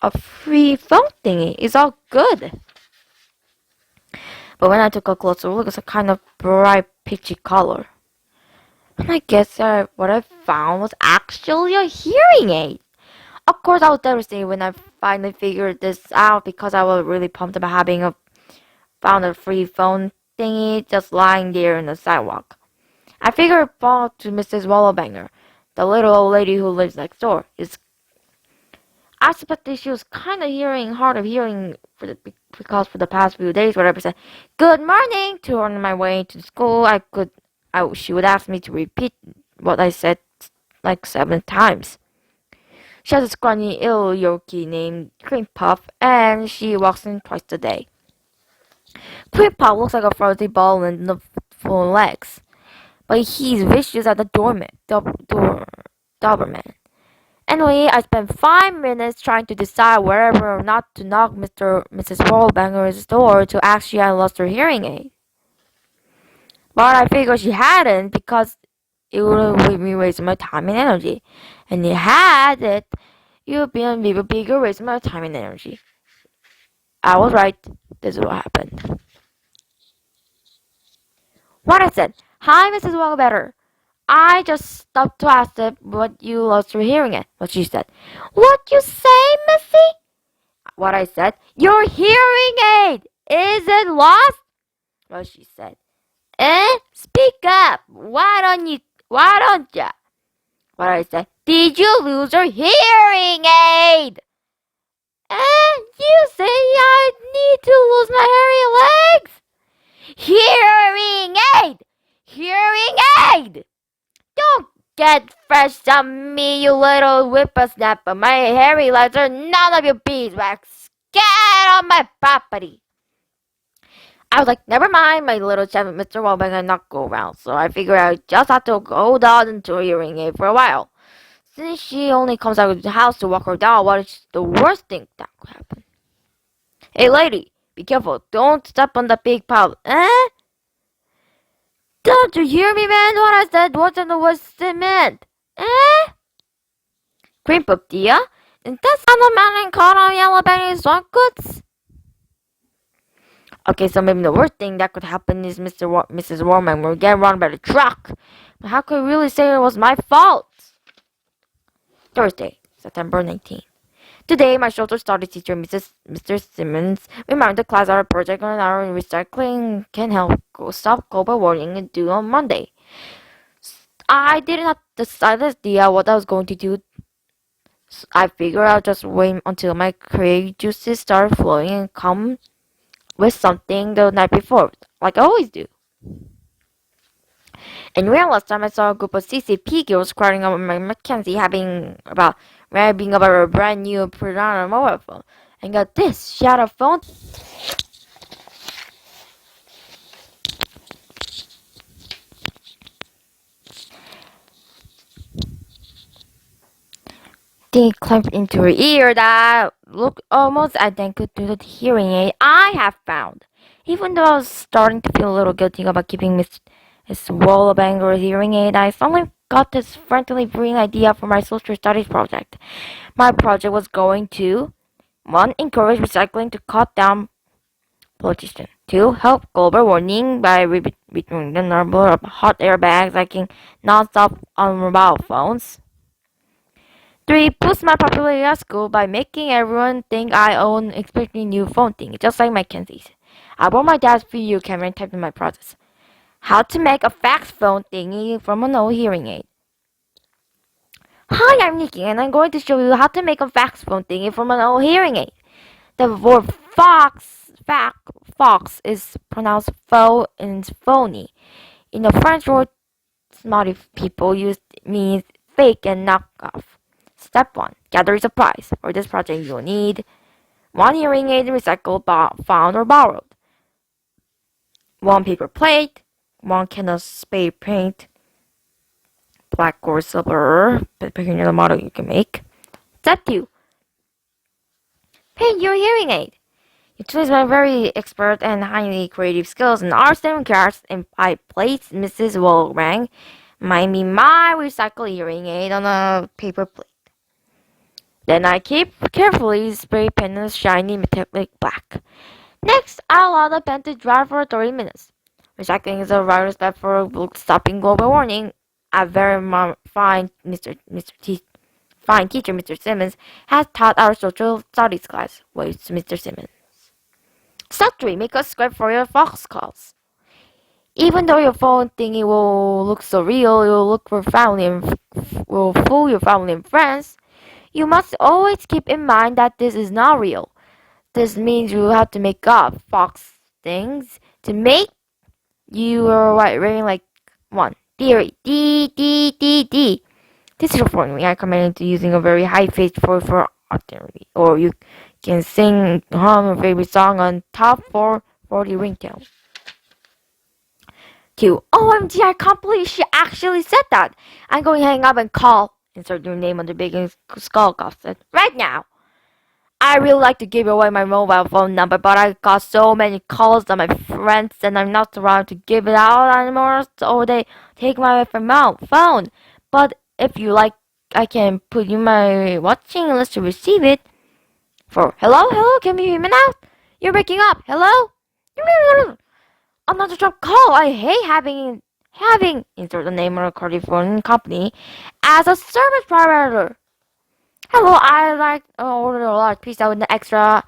A free phone thingy. It's all good. But when I took a closer look, it's a kind of bright, peachy color. And I guess what I found was actually a hearing aid. Of course, I was devastated when I finally figured this out because I was really pumped about found a free phone thingy just lying there on the sidewalk. I figured it belonged to Mrs. Wallowbanger, the little old lady who lives next door. I suspected she was kind of hard of hearing because for the past few days, whenever I said "Good morning" to her on my way to school, she would ask me to repeat what I said like 7 times. She has a scrawny little Yorkie named Cream Puff, and she walks in twice a day. Cream Puff looks like a fuzzy ball with no full legs, but he's vicious as a Doberman. Anyway, I spent 5 minutes trying to decide whether or not to knock Mrs. Wallbanger's door to ask she had lost her hearing aid. But I figured she hadn't because it would have me wasting my time and energy. And it had it, it would be an even bigger waste of my time and energy. I was right. This is what happened. What I said, "Hi, Mrs. Wallbetter. I just stopped to ask if what you lost your hearing at." What she said, "What you say, Missy?" What I said, "Your hearing aid! Is it lost?" What she said, Speak up! Why don't ya?" What I said, "Did you lose your hearing aid?" You say I need to lose my hairy legs? Hearing aid! Hearing aid! Don't get fresh on me, you little whippersnapper. My hairy legs are none of your beeswax. Get on my property. I was like, never mind, my little chap, Mr. Wallbang and not go around. So I figured I just have to hold on into her hearing aid for a while. Since she only comes out of the house to walk her dog, what is the worst thing that could happen? Hey lady, be careful. Don't step on the big pile. Don't you hear me, man? What I said wasn't what it meant. Cream pup, dear. And that's how the man and caught on yellow belly swamp goods. Okay, so maybe the worst thing that could happen is Mrs. Warman will get run by the truck. But how could I really say it was my fault? Thursday, September 19th. Today, my social studies teacher, Mr. Simmons, reminded the class our project on our recycling can help stop global warming due on Monday. I didn't have the slightest idea what I was going to do. I figured I'll just wait until my creative juices start flowing and come with something the night before, like I always do. And when last time I saw a group of CCP girls crying about my Mackenzie rapping about a brand new product on a mobile phone. And got this, she had a phone thing clamped into her ear that looked almost identical to the hearing aid I have found. Even though I was starting to feel a little guilty about keeping Miss Wall of Anger hearing aid, I suddenly got this frantically brilliant idea for my social studies project. My project was going to 1. Encourage recycling to cut down pollution. 2. Help global warming by reducing the number of hot air bags I can non-stop on mobile phones. 3. Boost my popularity at school by making everyone think I own an expecting new phone thing, just like Mackenzie's. I bought my dad's video camera and typed in my process. How to make a fax phone thingy from an old hearing aid. Hi, I'm Nikki, and I'm going to show you how to make a fax phone thingy from an old hearing aid. The word fox is pronounced faux and phony. In the French word, snotty people use means fake and knockoff. Step 1. Gather supplies. For this project, you'll need 1 hearing aid recycled, found, or borrowed. 1 paper plate. 1 can of spray paint, black or silver, depending on the model you can make. Step 2. Paint your hearing aid. Utilize my very expert and highly creative skills in arts and crafts, and I placed Mrs. Wolrang, my recycled hearing aid on a paper plate. Then I carefully spray paint a shiny metallic black. Next, I allow the pen to dry for 30 minutes. Recycling is a vital step for stopping global warming. A very fine fine teacher, Mr. Simmons, has taught our social studies class. Waits Mr. Simmons. Step 3. Make a script for your Fox calls. Even though your phone thingy will look so real, it will look for family and will fool your family and friends. You must always keep in mind that this is not real. This means you have to make up fox things to make you raving like 1. Theory. D. This is for me. I recommend using a very high-pitched voice for artillery. Or you can hum your favorite song on top 440 ringtone. 2. OMG, I can't believe she actually said that. I'm going to hang up and call. Insert your name on the big skull said. Right now. I really like to give away my mobile phone number, but I got so many calls on my friends and I'm not around to give it out anymore, so they take my phone. But if you like, I can put you my watching list to receive it. For hello, can you hear me now? You're breaking up. Hello? Another drop call. I hate having insert the name of a credit phone company as a service provider. Hello, I like order a large pizza with an extra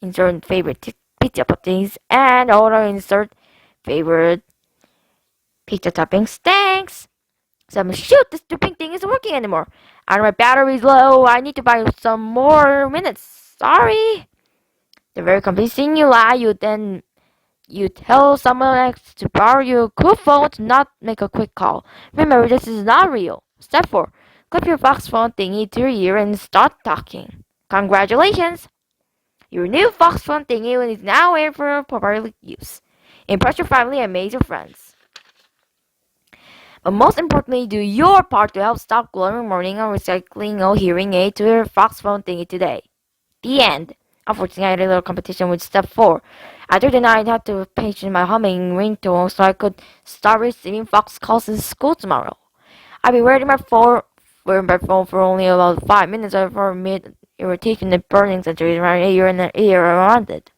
insert favorite pizza toppings and order insert favorite pizza toppings. Thanks. Shoot, this stupid thing isn't working anymore. And my battery's low. I need to buy some more minutes. Sorry. The very convincing you lie. You tell someone else to borrow your cool phone to not make a quick call. Remember, this is not real. Step 4. Clip your Fox phone thingy to your ear and start talking. Congratulations! Your new Fox phone thingy is now ready for public use. Impress your family and amaze your friends. But most importantly, do your part to help stop global warming and recycling a hearing aid to your Fox phone thingy today. The end. Unfortunately, I had a little competition with step 4. After the night, I had to patient my humming ringtone so I could start receiving Fox calls in school tomorrow. I've been wearing my phone for only about 5 minutes before mid irritation and burning sensations around ear and ear around it.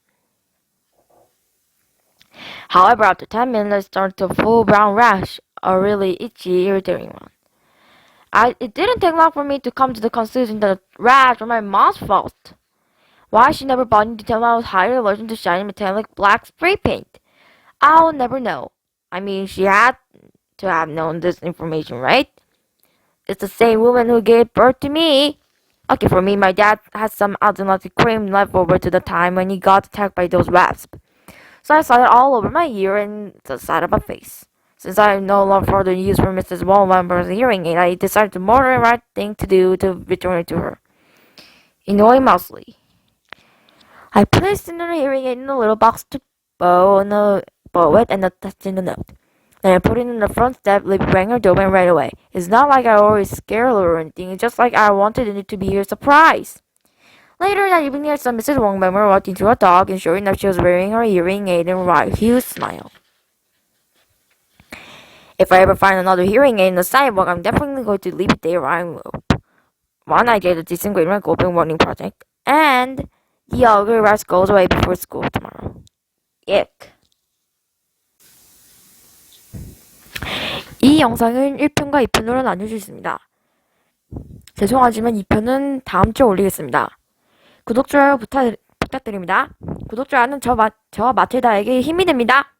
However, after 10 minutes, I started to full brown rash, a really itchy, irritating one. It didn't take long for me to come to the conclusion that the rash was my mom's fault. Why she never bothered to tell me I was hired allergic to shiny metallic black spray paint? I'll never know. I mean, she had to have known this information, right? It's the same woman who gave birth to me. Okay, for me, my dad had some automatic cream left over to the time when he got attacked by those wasps. So I saw it all over my ear and the side of my face. Since I have no love for the use for Mrs. Wallenberg's hearing aid, I decided the more right thing to do to return it to her. Anonymously. I placed in the hearing aid in a little box to bow it and attached in the note. Then I put it in the front step, rang her doorbell right away. It's not like I always scared her or anything, it's just like I wanted it to be a surprise. Later that evening, I saw Mrs. Wongbemer walking through a dog, and sure enough, she was wearing her hearing aid and a huge smile. If I ever find another hearing aid in the sidewalk, I'm definitely going to leave it there where I will. One, I get a decent grade on my golden warning project, and the ugly rat goes away before school tomorrow. Ick. 이 영상은 1편과 2편으로 나눌 수 있습니다. 죄송하지만 2편은 다음 주에 올리겠습니다. 구독, 좋아요 부탁드립니다. 구독, 좋아요는 저와 마틸다에게 힘이 됩니다.